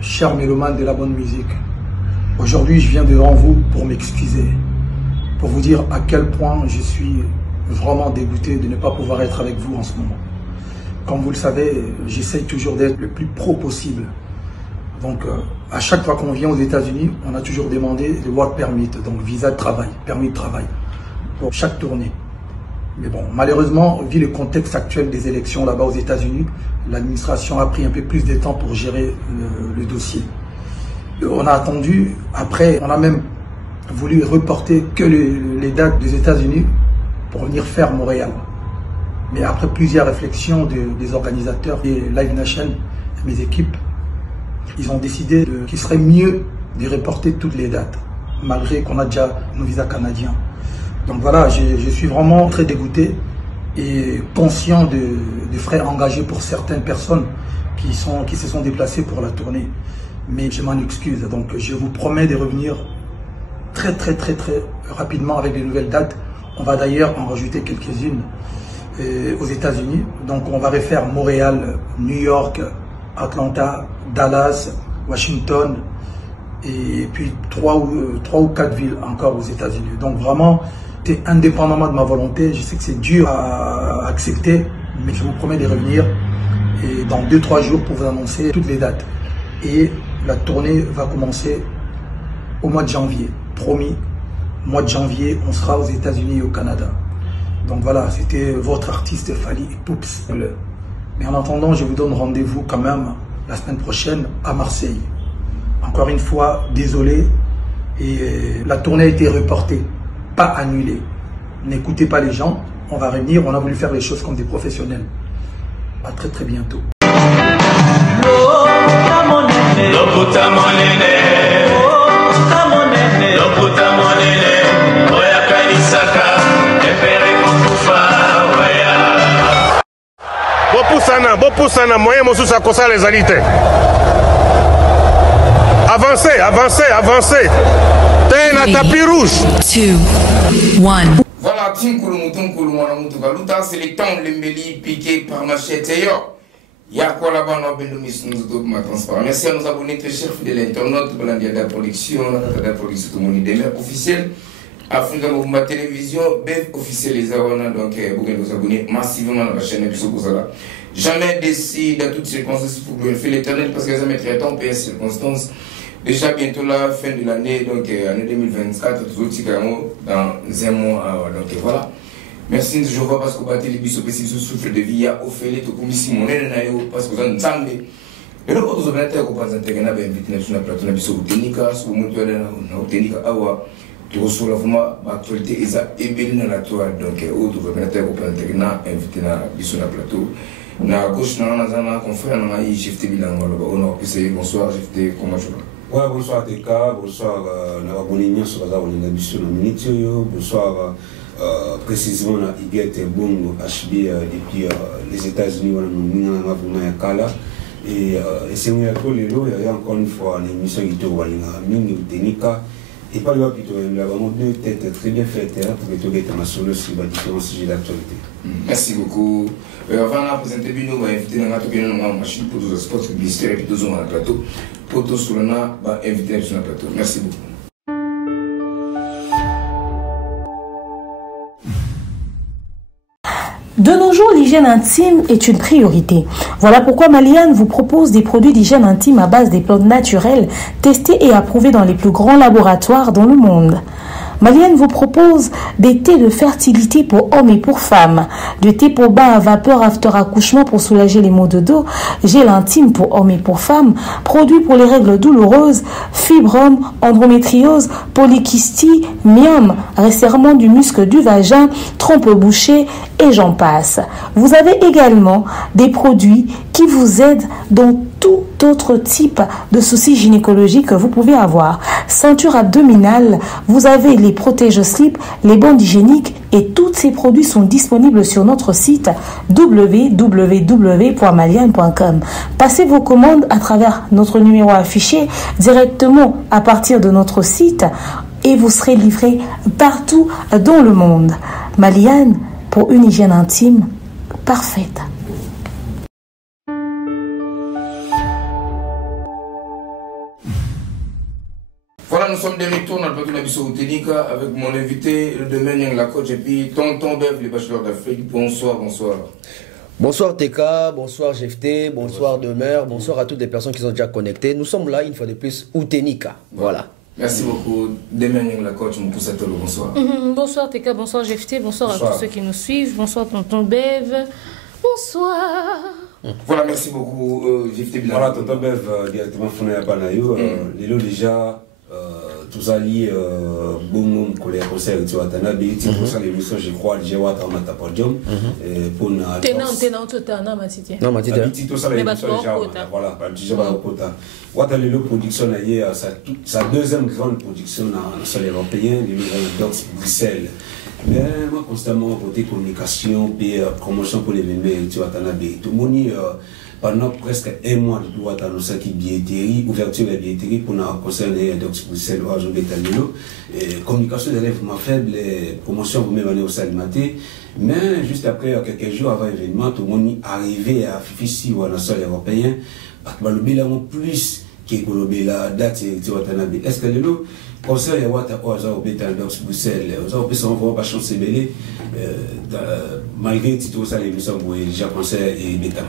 Chers mélomanes de la bonne musique, aujourd'hui je viens devant vous pour m'excuser, pour vous dire à quel point je suis vraiment dégoûté de ne pas pouvoir être avec vous en ce moment. Comme vous le savez, j'essaye toujours d'être le plus pro possible. Donc à chaque fois qu'on vient aux États-Unis, on a toujours demandé le work permit, donc visa de travail, permis de travail, pour chaque tournée. Mais bon, malheureusement, vu le contexte actuel des élections là-bas aux États-Unis, l'administration a pris un peu plus de temps pour gérer le dossier. On a attendu, après, on a même voulu reporter que les dates des États-Unis pour venir faire Montréal. Mais après plusieurs réflexions des organisateurs et Live Nation et mes équipes, ils ont décidé qu'il serait mieux de reporter toutes les dates, malgré qu'on a déjà nos visas canadiens. Donc voilà, je suis vraiment très dégoûté et conscient des frais engagés pour certaines personnes qui se sont déplacées pour la tournée. Mais je m'en excuse, donc je vous promets de revenir très rapidement avec de nouvelles dates. On va d'ailleurs en rajouter quelques-unes aux États-Unis. Donc on va refaire Montréal, New York, Atlanta, Dallas, Washington et puis 3 ou 4 villes encore aux États-Unis. Donc vraiment, indépendamment de ma volonté, je sais que c'est dur à accepter, mais je vous promets de revenir et dans 2-3 jours pour vous annoncer toutes les dates. Et la tournée va commencer au mois de janvier. Promis, mois de janvier, on sera aux États-Unis et au Canada. Donc voilà, c'était votre artiste Fally Ipups. Mais en attendant, je vous donne rendez-vous quand même la semaine prochaine à Marseille. Encore une fois, désolé, et la tournée a été reportée, pas annulée. N'écoutez pas les gens, on va revenir, on a voulu faire les choses comme des professionnels. À très bientôt. Bopusana, moyen mosusu akosa les alités. Avancez. T'es na tapis rouge. 2, 1. Voilà, Tim Koulou Mouton Luta, c'est le temps l'embelli piqué par Machette. Il y a quoi là-bas, on a besoin de ma transparence. Merci à nos abonnés très chers fidèles internautes de la production, la production tout le monde des mères officielles. Africa Mouvement Télévision, BEF officiel les abonnés, donc vous pouvez vous abonner massivement à la chaîne épisode Kozala. Jamais décidé dans toutes circonstances pour glorifier l'éternel parce que ça mettrait temps payer circonstances. Déjà bientôt la fin de l'année, donc année 2024, toujours dans un mois. Donc voilà. Merci de Jéhovah parce que vous battez les bisous précis souffle de vie à Ophélie, tout comme ici mon naïo parce que vous en savez. Et donc vous avez été coupé dans Tegana, invité sur la plateforme bisous technica, sur mon toile na technica awa. Tout sur la forme actualité et bien dans la toile donc vous avez été coupé dans Tegana, invité na bisous na plateau. Na gauche na zana confrère na yi JFT bilan on a pu bonsoir JFT comment je vais. Ouais, bonsoir TK, bonsoir na abonné sur la bonne émission na minute bonsoir précisément na Iguette Bongo HB depuis les États-Unis on a vraiment kala et c'est moi il y a encore une fois une émission qui te voit mingi technica et pas le plutôt la vraiment deux têtes très bien faites pour que tu aies international sur les différents sujets d'actualité. Merci beaucoup. Avant de présenter Bino, on va inviter dans machine pour tous les spots publicitaires et puis tous sur le plateau. Pour tous sur le na, on va inviter sur le plateau. Merci beaucoup. De nos jours, l'hygiène intime est une priorité. Voilà pourquoi Maliane vous propose des produits d'hygiène intime à base des plantes naturelles testés et approuvés dans les plus grands laboratoires dans le monde. Maliane vous propose des thés de fertilité pour hommes et pour femmes, du thé pour bain à vapeur after accouchement pour soulager les maux de dos, gel intime pour hommes et pour femmes, produits pour les règles douloureuses, fibrome, endométriose, polykystie, myome, resserrement du muscle du vagin, trompe bouchée et j'en passe. Vous avez également des produits qui vous aident dans tout autre type de soucis gynécologiques que vous pouvez avoir. Ceinture abdominale, vous avez les protège-slip, les bandes hygiéniques et tous ces produits sont disponibles sur notre site www.maliane.com. Passez vos commandes à travers notre numéro affiché directement à partir de notre site et vous serez livré partout dans le monde. Maliane, pour une hygiène intime parfaite. nous sommes de retour dans le plateau d'Abisso Ténika avec mon invité, le domaine la coach et puis Tonton Bev, les bachelors d'Afrique. Bonsoir, bonsoir. Bonsoir TK, bonsoir GFT, bonsoir Demeure, bonsoir à toutes les personnes qui sont déjà connectées. Nous sommes là une fois de plus, Outénika. Voilà. Merci beaucoup. Demain, la coach, mon pousse à toi, bonsoir. Bonsoir TK, bonsoir GFT, bonsoir à tous ceux qui nous suivent. Bonsoir Tonton Bev. Bonsoir. Voilà, merci beaucoup GFT. Voilà, Tonton Bev, directement Founé à Panayo. Lélo déjà, tout ça lié, boum, collé à concert, tu vois, t'en as des petits pour ça, l'émission, je crois, j'ai ouat à ma podium. Pour na. T'es tout à na matité. Non, matité. Tout ça, l'émission, voilà, déjà, voilà, Waterloo Production a eu sa deuxième grande production dans le sol européen, les Docs Bruxelles. Mais moi, constamment, côté communication, puis promotion pour l'événement, tu vois, tout le monde, pendant presque un mois de droit à nous qui billetterie, ouverture de billetterie pour nous concerner Docs Bruxelles, aujourd'hui, communication d'élèves moins faible, promotion vous-même année au Salimaté. Mais juste après, quelques jours avant l'événement, tout le monde est arrivé à Fifi ou dans le sol européen. Le plus qui est la date est-ce que le concert est au Docs Bruxelles on va chancer belé malgré titre ça l'émission déjà concert et bêta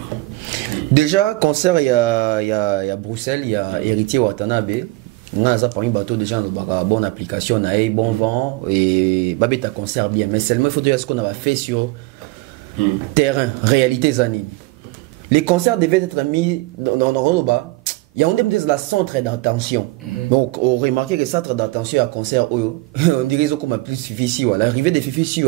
déjà concert il y a Bruxelles, il y a Héritier Watanabe. On a parmi bateau déjà dans bonne application, on a bon vent et babeta concert bien, mais seulement il faut dire ce qu'on avait fait sur terrain, réalité zanine. Les concerts devaient être mis dans le bas. Il y a un centre d'attention. Donc, on remarque que le centre d'attention à concert, on dirait comme plus Fifi. L'arrivée de Fifi,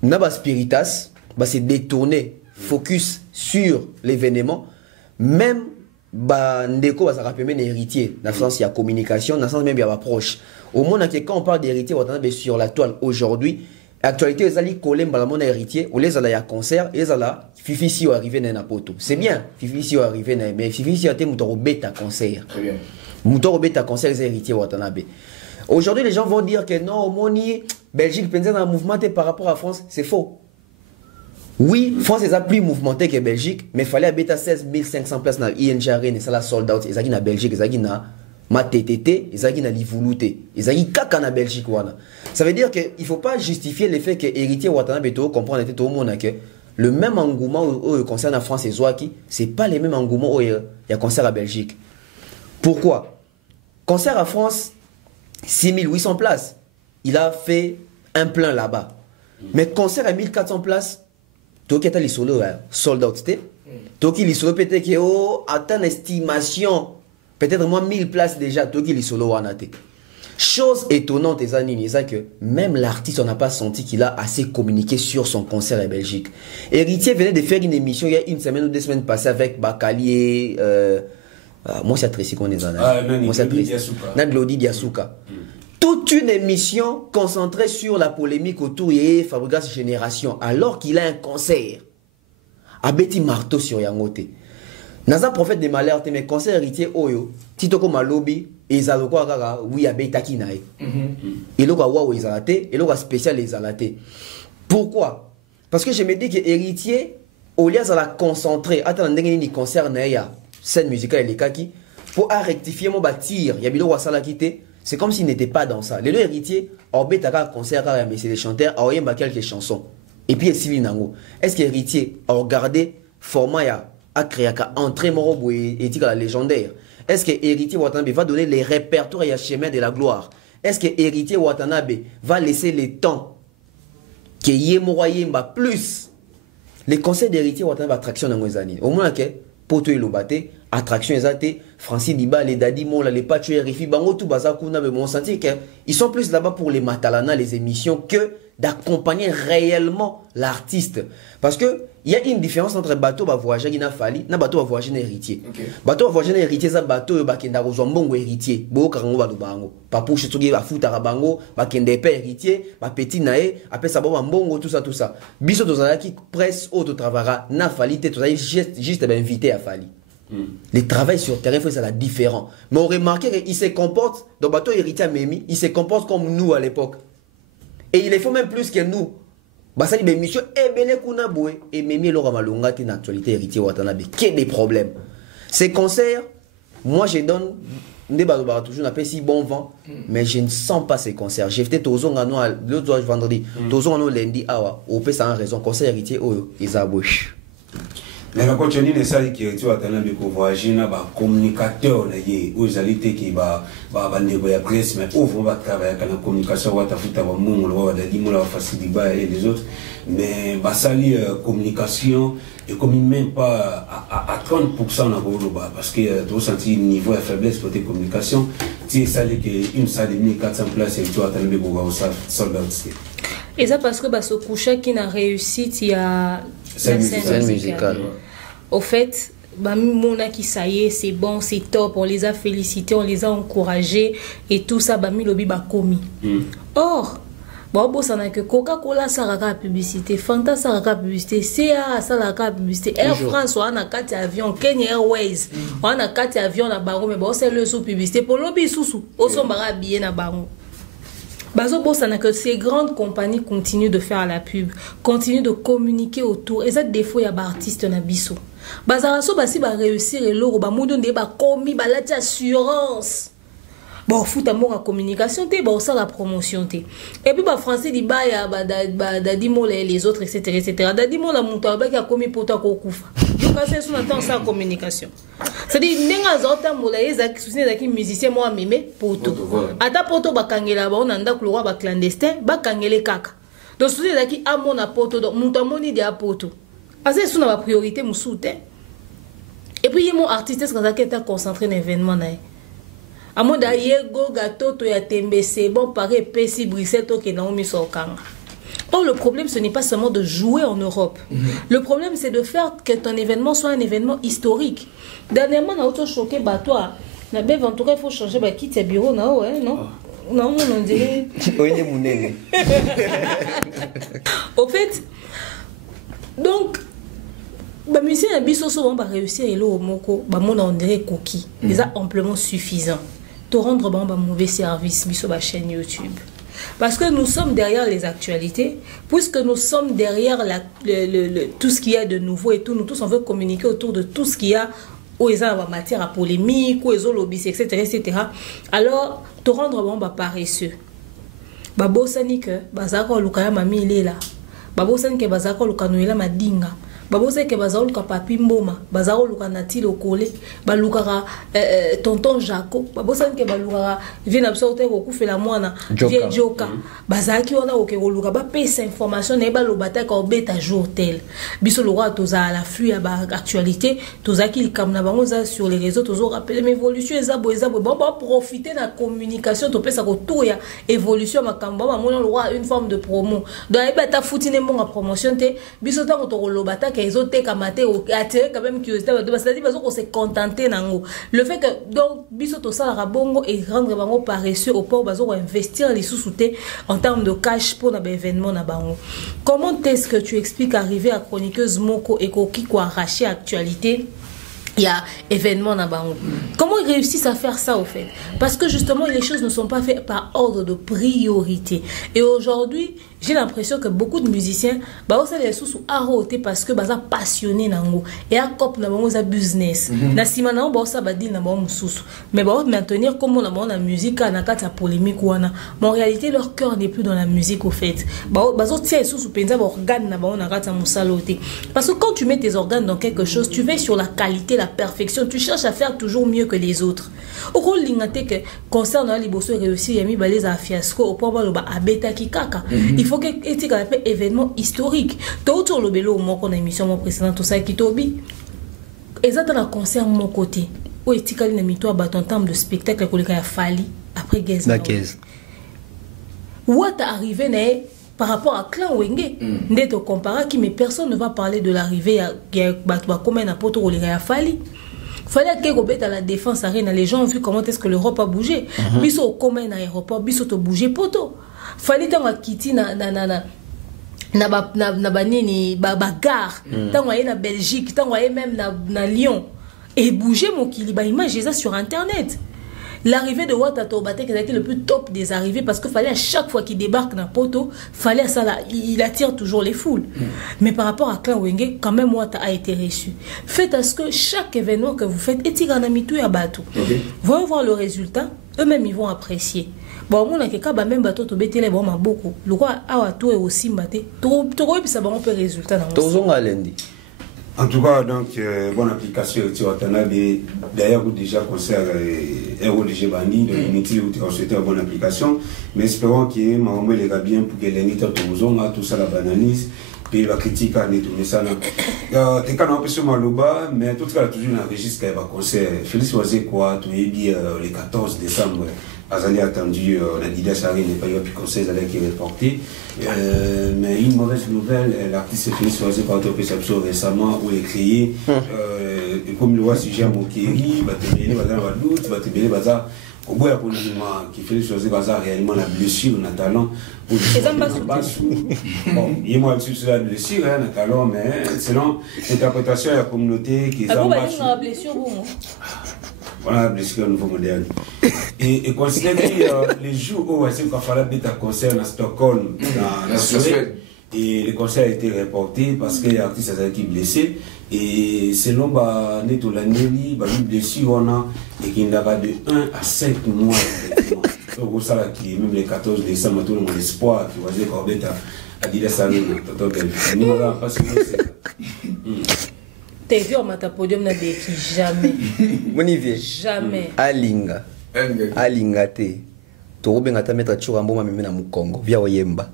n'a spiritas, c'est détourné, focus sur l'événement. Même, Ndeko, ça rappelle même héritier. Dans le sens, il y a communication, dans le sens, même, il y a approche. Au moins, quand on parle d'héritier, on est sur la toile aujourd'hui. Actualité, les alliés collés dans mon héritier, ou les alliés à concert, les alliés Fifi si arrivé dans poto. C'est bien, Fifi si arrivé dans mais Fifi si a été mouton bêta concert. Très bien. Mouton bêta concert les héritiers Watanabe. Aujourd'hui, les gens vont dire que non, Moni, Belgique pensait dans un mouvement par rapport à France, c'est faux. Oui, France est plus mouvementée que Belgique, mais il fallait bêta 16 500 places dans ING Arena, ça la sold out, ils ont na Belgique, ils ont na ma TTT, ils ont na Livoulouté, ils ont kaka na Belgique wana. Ça veut dire qu'il ne faut pas justifier le fait que héritier Watanabe comprendre tout le monde que le même engouement au concerne la France et Zouaki, ce n'est pas le même engouement où il y a concert à Belgique. Pourquoi? Concert à France, 6800 places. Il a fait un plein là-bas. Mais concert à 1400 places, Toki est solo, sold out. Toki est solo, peut-être qu'il atteint estimation, peut-être moins 1000 places déjà, Toki est solo. Chose étonnante, c'est que même l'artiste, on n'a pas senti qu'il a assez communiqué sur son concert en Belgique. Héritier venait de faire une émission il y a une semaine ou 2 semaines passées avec Bacalier. Moi, c'est Tracy qu'on est en Naglodi Diasuka. Toute une émission concentrée sur la polémique autour de Fabregas Génération, alors qu'il a un concert à Betty Marteau sur Yangote. Naza prophète des malheurs, mais concert héritier Oyo, Titoko Malobi, et Zaloko Agaga, oui, à Betaki Nae. Et le Wawa Izalate, et le spécial Izalate. Pourquoi? Parce que je me dis que héritier, au lieu de la concentrer, attends, il concert Naya, scène musicale et les kaki, pour rectifier mon bâtir, il y a Bilo Wasala quitté, c'est comme s'il n'était pas dans ça. Les deux héritiers, en Betaka concert, mais c'est des chanteurs, en Oyemba quelques chansons. Et puis, Sylvie Nango. Est-ce que héritier a regardé format à créer qu'à entrer Morobo et la légendaire? Est-ce que héritier Watanabe va donner les répertoires et le chemin de la gloire? Est-ce que héritier Watanabe va laisser le temps que Yemoroyemba plus les conseils d'héritier Watanabe attraction dans les années? Au moins que Poto et Lobate, attraction exacte, Francis Diba, les Dadi Mola, les Patchoué, Rifi, Bango, tout Bazakuna, mais mon senti qu'ils sont plus là-bas pour les matalana, les émissions, que d'accompagner réellement l'artiste. Parce que il y a une différence entre bateau va voyager qui n'a fallu, na bateau va voyager un héritier. Bateau va voyager un héritier, ça bateau va kenda rozambongo héritier. Bo karango ba lubango. Papu chitugi va futa rabango, va kende pe héritier, va petit nae, après ça ba mbongo tout ça tout ça. Biso tozala qui presse auto travara na fallu te tozala juste invité à fallu. Les travail sur terrain fait ça la différent. Mais on remarque qu'il se comporte dans bateau héritier à Memi, il se comporte comme nous à l'époque. Et il les faut même plus que nous. Basali be mission e bene kuna boue et Memi lora malonga te actualité héritier Watanabe. Quel des problèmes. Ces concerts, moi je donne toujours n'a pas si bon vent, mais je ne sens pas ces concerts. J'ai fait l'autre jour vendredi, lundi, au fait ça a raison, concert héritier, ils abouchent. Mais la continue de ça qui est tu as tellement de voyager na ba communicateur na ye aux alités qui ba négocier presse mais on va travailler avec la communication wa tafuta ba mungu wa da di mula faciliter ba et les autres mais ba sali communication et comme même pas à 30% na ba parce que tu senti niveau de faiblesse côté communication tu sais que une salle de 1400 places et tu as tellement de soldat. Et ça parce que ce coucher qui n'a réussi il y a la scène musicale. Au fait, Mona qui ça y est, c'est bon, c'est top, on les a félicités, on les a encouragés et tout ça, Bami Lobi ba commis. Or, bon, ça n'a que Coca-Cola, ça a la publicité, Fanta, ça a la publicité, CA, ça a la publicité, Air France, on a 4 avions, Kenya Airways, on a 4 avions à Baron, mais bon, c'est le sous-publicité pour Lobi Soussou, on s'en barra bien à Baron. Que ces grandes compagnies continuent de faire la pub, continuent de communiquer autour. Et ça, des fois, il y a des artistes na biso. Bazaraso basi ba réussir et l'euro ba moudon de ba commis ba la assurance. Bon, fout amour à communication te, bon ça la promotion te. Et puis ba français dit ba ya ba dadimo les autres etc etc. Dadimo la monta ba qui a commis pour ta kokufa. Donc c'est son temps ça communication. C'est-à-dire nenga zota mola ezaki souci ezaki musicien moi mémé poto. Ata poto ba kangela ba on anda kulwa ba clandestin ba kangele kaka. Donc souci ezaki amona poto donc monta moni dia poto. Assez sous ma priorité moussoute. Et puis mon artiste est quand il concentré dans l'événement na. À mon d'ailleurs go gâteau to ya tembe c'est bon pareil pesi Bruxelles to ke Naomi Sokanga. Or le problème ce n'est pas seulement de jouer en Europe. Le problème c'est de faire que ton événement soit un événement historique. Dernièrement on a auto choqué bah toi na ben en tout cas il faut changer bah quitte bureau na ouais non. Non on dirait au fait donc bah monsieur na biso souvent va réussir et lo moko bah mon on dirait coquille déjà amplement suffisant te rendre bon bah mauvais service biso ba chaîne YouTube parce que nous sommes derrière les actualités puisque nous sommes derrière tout ce qu'il y a de nouveau et tout nous tous on veut communiquer autour de tout ce qu'il y a où ils ont matière à polémique où ils ont lobby etc alors te rendre bon bah paresseux bah bosani que bazako lukaya mami il est là bah bosani que bazako lukanuela madinga babose ke bazalo ka papi mboma bazalo luka nati lokole balukara tonton Jaco babose ke balukara vina bsote ko kufela mwana vie joka bazaki ona oke luka ba pesa information na ba lobata ka obeta jour tel biso le roi toza à l'afflux ya ba actualité tozaki likamna bango za sur les réseaux tozo rappeler mais évolution ezabo bon ba profiter na communication to pesa ko tout ya évolution makambo ba mona le roi une forme de promo donc eba ta foutine mon promotion te biso ta ko to lobata ils ont été kamaté ou attiré quand même curiosité c'est-à-dire qu'on s'est contenté nango le fait que donc bisoto ça la bongo et rendre bango paresseux au port bazo investir les sous-soutés en termes de cash pour un événement na bango. Comment est-ce que tu expliques arriver à chroniqueuse moko et koki ko arracher actualité il y a événement na bango. Comment ils réussissent à faire ça au fait? Parce que justement les choses ne sont pas faites par ordre de priorité. Et aujourd'hui, j'ai l'impression que beaucoup de musiciens bah aussi les sous arroté parce que baza passionné nango et à cop na bango za business. Na sima na ba ça ba dit na bango sous. Mais ba maintenir comme on a la musique na kata polémique wana. Mais en réalité leur cœur n'est plus dans la musique au fait. Ba zo tia sous penza ba organe na bango na kata musaloté. Parce que quand tu mets tes organes dans quelque chose, tu veilles sur la qualité, la perfection, tu cherches à faire toujours mieux que les autres. Au rôle lingate que concernant les bosso réussir yami ba les a fiasco au point ba lo ba abeta kikaka. Il faut que c'est un événement historique. Tout le bélo moi qu'on a émission mon précédent tout ça qui tobi. Exactement un concert mon côté. Où est-il qu'il n'a mis toi en termes de spectacle que le gars a fallu après Gaz. La caisse. Où est arrivé né par rapport à Clan Wenge? N'est te comparer qui mais personne ne va parler de l'arrivée à comment un apôtre ou le gars a fallu. Fallait que Robert à la défense arène les gens ont vu comment est-ce que l'Europe a bougé. Biso au commun aéroport biso to bouger poto. Fallait tant kiti na banini gare tant na Belgique tant même na Lyon et bouger mon kili ba image ça sur internet. L'arrivée de Watato Batek a été le plus top des arrivées parce qu'il fallait à chaque fois qu'il débarque dans Poto, fallait à ça là, il attire toujours les foules. Mais par rapport à Clan Wenge, quand même Wata a été reçu. Faites à ce que chaque événement que vous faites est Tiganamitu et Abatou. Voyons voir le résultat, eux-mêmes ils vont apprécier. Bon, on a quelqu'un même bateau to betele bon beaucoup. Le quoi a tout est aussi maté. Trop puis ça va un peu résultat dans. Tozonga lundi. En tout cas, donc, bonne application. D'ailleurs, vous déjà concert RODG Bani, de l'unité où tu as souhaité une bonne application. Mais espérons qu'il y ait les gars bien pour que l'unité tout ça la banalise. Puis la critique a tout ça. Tu as un peu sur Malouba, mais tout cas, toujours dans le registre qu'il y a un concert. Félix Oisé, quoi, tu es bien le 14 décembre. Azali attendu, la Didas Arena n'est pas eu conseil qui est reporté. Mais une mauvaise nouvelle, l'artiste Félix Oisé par votre perception récemment où il est créé, comme le voit sujet à Mokeri, Batemele, Bazar Wadout, Batemele, Bazar. Au bout de la politique, qui Félix Oisé Bazar réellement la blessure, on a talent. Bon, il est moins dessus sur la blessure, on a talent, mais selon l'interprétation de la communauté qui est en bas. Voilà la blessure au niveau moderne. Et considérez les jours où il a fallu mettre un concert à Stockholm, dans Suède, et le concert a été reporté parce qu'il y a un artiste qui est blessé. Et selon Neto Lanelli, une blessure on a et qui n'a pas de 1 à 5 mois. Donc ça là qui même le 14 décembre tout le monde espoir qui va dire qu'on va à dire ça nous parce que t'es vu en podium na défi jamais. Bonivier. Jamais. Alinga. Alinga te. To benga ta mettre chura mboma meme na Mukongo via oyemba.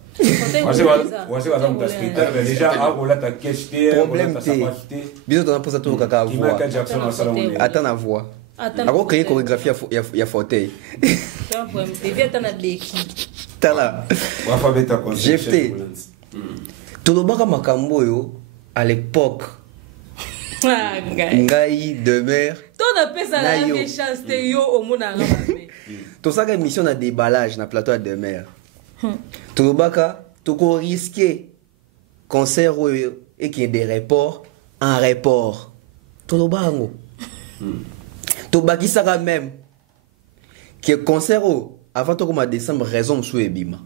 Déjà avant la ta question problème te. Biso tona posa to kaka voix. Attends la voix. Ako créer chorégraphie ya fauteuil. Tala. Jefté. Tolobaka makambo yo à l'époque. Ngai demeure. Ton appelle ça la méchanceté yo au monde arabe. Tout ça que mission na déballage na plateau de mer. Tolobaka toko risquer concert et qui est des reports en report. Tolobango. Tobaki ça même que concert avant to comme décembre raison sous ebima.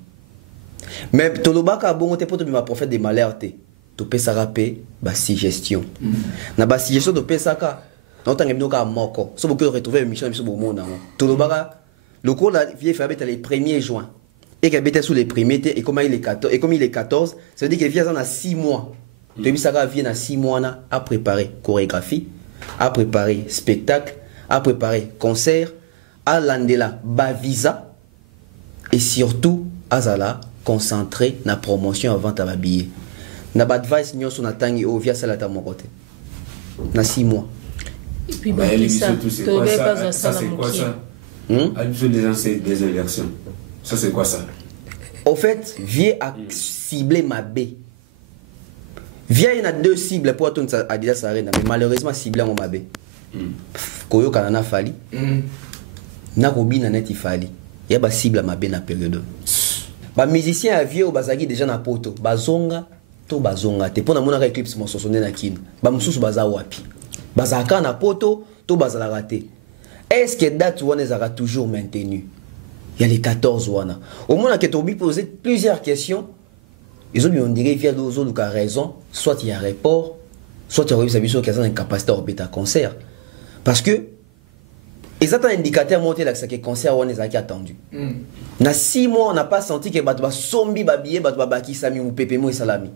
Mais Tolobaka bon te poto bima prophète des malheurs te. To pesa rapé ba suggestion. Na ba suggestion to pesa ka. Non tangi binoka moko. So beaucoup retrouver émission biso bo mona. Tolobaka le cours la vieille fait les 1er juin et qu'elle était sous les premiers et comme il est 14 et comme il est 14, ça veut dire qu'il vient dans 6 mois. Depuis ça vient dans 6 mois à préparer chorégraphie, à préparer spectacle, à préparer concert, à l'andela ba visa et surtout à zala concentrer na promotion avant ta billet. Na ba advice nyoso na tangi o via ça la ta mon côté. Na 6 mois. Et puis bah ça c'est quoi ça? Des élections. Ça c'est quoi ça? Au fait, Vieux a ciblé ma B. Vieux il y a 2 cibles pour tout ça à Adidas Arena, mais malheureusement ciblé mon ma B. Koyo kanana fali. Na kobi na net fali. Il y a ba cible ma B na période. Ba musicien à Vieux au bazagi déjà na poto. Bazonga to bazonga te pona mona eclipse mon sosone na kin. Ba mususu baza wapi. Bazaka na poto to bazala raté. Est-ce que date ouane sera toujours maintenue? Il y a les 14 ouana. Au moins, on a posé plusieurs questions. Ils ont dit, on dirait, via l'ozo, donc a raison. Soit il y a report, soit il y a eu qu'il y a une capacité à repetir un concert. Parce que, ils ont un indicateur monté là que le concert ouane est attendu. Dans 6 mois, on n'a pas senti que Batouba Sombi Babié, Batouba Baki Sami ou Pépémo et Salami.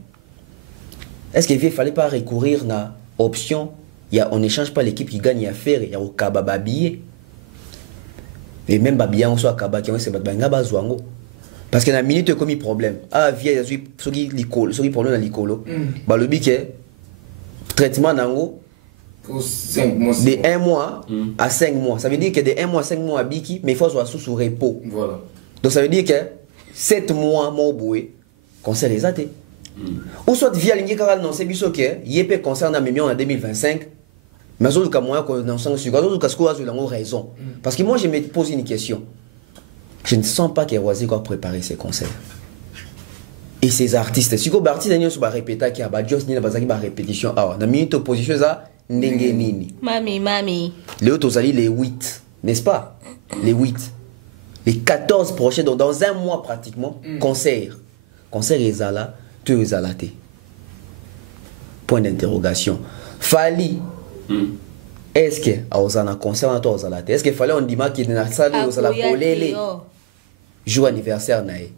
Est-ce qu'il ne fallait pas recourir à l'option? On n'échange pas l'équipe qui gagne à faire, il y a au Kaba Babié. Et même Babié, on soit Kaba qui c'est Batbanga Bazouango. Parce que dans la minute, il y a commis problème. Ah, vieille, il y a problème dans l'icolo. Le biquet, traitement d'ango, de 1 mois à 5 mois. Ça veut dire que de 1 mois à 5 mois à Biki, mais il faut soit sous repos. Voilà. Donc ça veut dire que 7 mois, mon boué, concert les athées. Ou soit via l'ingé caral non c'est biso que yep concerne un million en 2025 mais au cas moi qu'on ensemble sur au cas quoi je l'ai raison parce que moi je me pose une question. Je ne sens pas qu'Eroisi va préparer ces concerts et ces artistes si ko artiste nyo so ba répéter qui a ba just ni na bazaki ba répétition ah na minute opposition ça ndenge nini mami les autres ali les 8 n'est-ce pas les 8, les 14 prochains, donc dans un mois pratiquement, concert. Concert ezala, tu ezalate. Point d'interrogation. Fali. Est-ce que a concert à toi ezalate? Est-ce qu'il fallait on dit qu'il y a une salle où la polele jour anniversaire nae?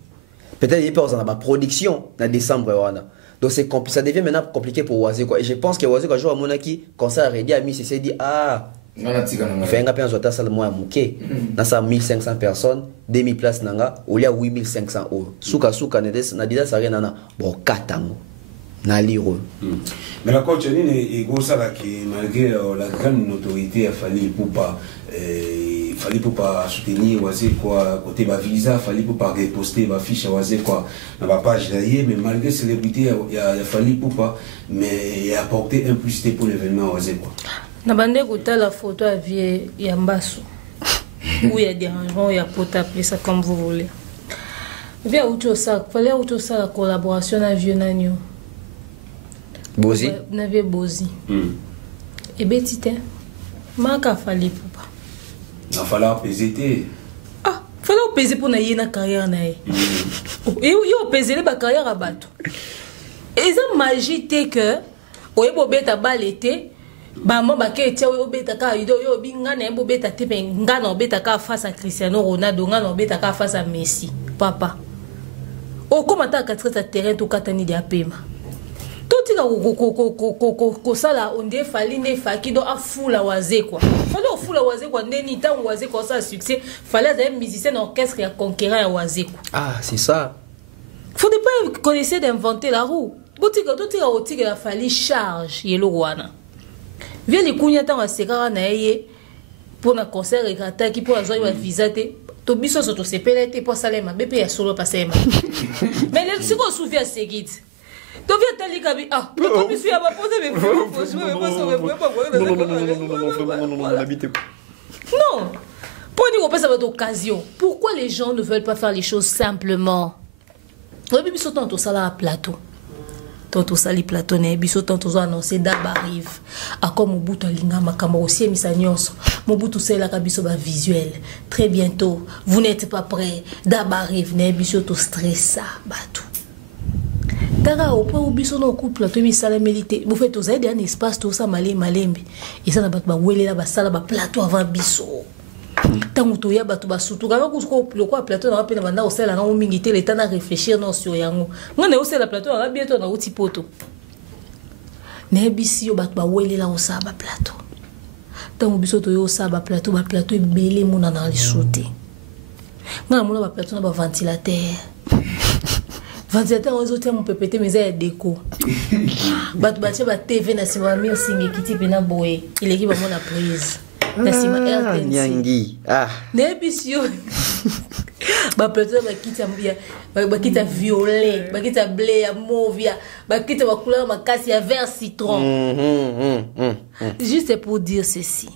Peut-être qu'il y a une production en décembre. Donc ça devient maintenant compliqué pour Oazé quoi. Et je pense que Oazé quand joue à Monaki concert arrêté à mi c'est dit ah fait un peu en salle moi mouké dans ça 1500 personnes 2000 places nanga ou il y a 8500 euros souka nadida ça rien nana bon katango na liro. Mais la coach est gros ça là qui malgré la grande notoriété a fallu pour pas soutenir Oazé quoi côté ba visa fallait pour pas reposter ba fiche Oazé quoi dans la page derrière mais malgré célébrité il a fallu pour pas mais apporter un plus pour l'événement Oazé quoi. Na bande écouter la photo à vie Yambasu où il y a des rangements il y a pour appeler ça comme vous voulez. Via autre ça fallait autre ça la collaboration à vieux nanio. Bozi n'avait Bozi. Et betite manka fallait pour pas. Il va falloir peser. Ah, il fallait peser pour naïe na carrière naïe. Et yo peser les carrière à bateau. Et ça magie t'es que au ebo beta balete ba mo ba ke tia o beta ka ido yo bi ngana ebo beta tepe ngana o beta ka face à Cristiano Ronaldo ngana o beta ka face à Messi papa. O comment ta katret terrain to katani de apema. Tout ko sala onde fali ne faki do afula waze quoi. Fallait afula waze quoi ndeni ta waze quoi ça succès fallait être musicien orchestre et conquérant à waze quoi. Ah, c'est ça. Faut pas connaître d'inventer la roue. Botika tout tira otika la fali charge yelo wana. Vient les kunya ta waseka na yeye pour na concert et kata qui pour azoy wa visa te. To biso so to sepelete pour salema bépé ya solo passer. Mais le si qu'on souvient c'est guide. Tu viens t'aller kabi ah comme je suis à ma poser mais non pour dire qu'on passe à votre occasion pourquoi les gens ne veulent pas faire les choses simplement oui biso tant ça là à plateau tant ça les plateau né biso tant ça annoncer d'ab arrive à comme Mobutu alinga makamba aussi misa nyonso Mobutu c'est la kabiso ba visuel très bientôt vous n'êtes pas prêts d'ab arrive né biso to stressa batou. Tara au point où biso no couple to mi sala milité vous faites aux aides un espace tout ça malembe et ça na ba wele la ba sala ba plateau avant biso tangu to ya bato ba sutu ka ko le quoi plateau na pe na banda au sala na mingité le temps à réfléchir non sur yango ngone au sala plateau na bientôt na uti poto na bisi yo bato ba wele la au sa ba plateau tangu biso to yo sa ba plateau belé mona na li sauter ngana mona ba plateau na ba ventilateur. Ventilateur aux autres mon pépété mais ça déco. Bat ba TV na sima mi singi kiti pena boye. Il équipe mon prise. Na sima RTNC. Nyangi. Ah. Ne bisio. Ba plateau ba kita violet, ba kita bleu, mauve, ba kita ba couleur ma casse ya vert citron. Juste pour dire ceci.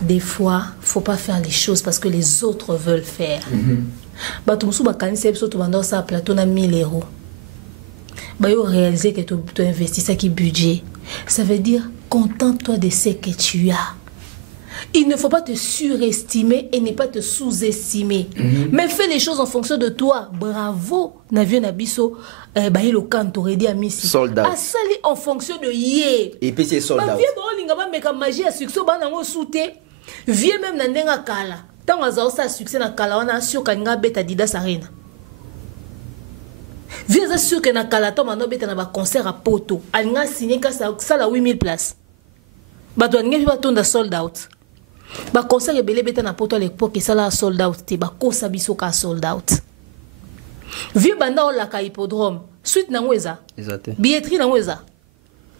Des fois, faut pas faire les choses parce que les autres veulent faire. Bah tout musu bakanisa biso to banda ça plateau na 1000 €. Bah yo réaliser que tu investis ça qui budget. Ça veut dire contente-toi de ce que tu as. Il ne faut pas te surestimer et ne pas te sous-estimer. Mais fais les choses en fonction de toi. Bravo. Na vieux na biso bah il au camp t'aurait dit à Missy. Soldat. A sali en fonction de yé. Et puis c'est soldat. Bah vieux bon linga ba meka magie à succès ba na ngo souté. Vieux même na ndenga kala. Tant que ça succès na kala wana sûr kanga beta dida sarena. Viens sûr que na kala to mano beta na ba concert à poto. Alinga signé ka ça la 8000 places. Ba to ngi ba tonda sold out. Ba concert e belé beta na poto à l'époque ça la sold out te ba ko sabiso ka sold out. Vieux banda o la ka hippodrome. Suite na ngweza. Exact. Billetterie na ngweza.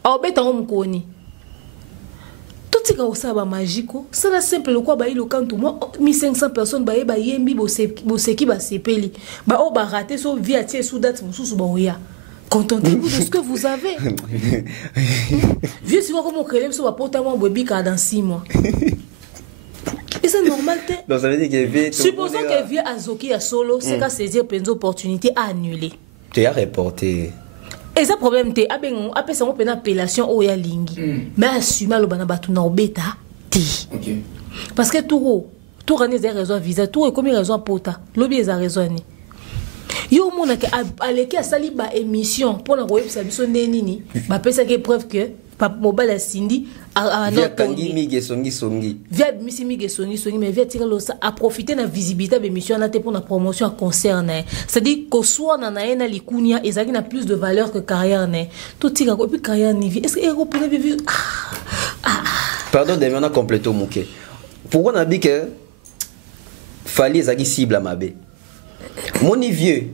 A beta ngo mkoni. Tout ce ça va magique, ça la simple le quoi bah il quand moi 1500 personnes bah yembi boseki ba sepeli bah oh bah raté so via tie sous date mususu ba oya. Contentez-vous de ce que vous avez. Vieux si vous comme créer so ba porta moi bobi ka dans 6 mois. Et c'est normal te. Donc ça veut dire que supposons que vieux azoki a solo, c'est qu'à saisir plein opportunités à annuler. Tu as reporté. Et ça problème te après ça on peut une appellation oya lingi mais assumer le bana batu na obeta ti parce que tout tout rani za raison visa tout comme raison pota lobi za raison ni yo mona ke aleki asali ba émission pour na koyebisa biso ndenini ba pesa ke preuve que pa mobile asindi a via kangi mige songi via misi mige songi mais via tira losa a profiter na visibilité de émission na te pour na promotion à concert na c'est-à-dire que soit na na likunia ezaki na plus de valeur que carrière na tout tira ko puis carrière ni vie est-ce que ero pour vivre pardon de maintenant compléter moké pourquoi on a dit que fallait ezaki cible à mabe mon vieux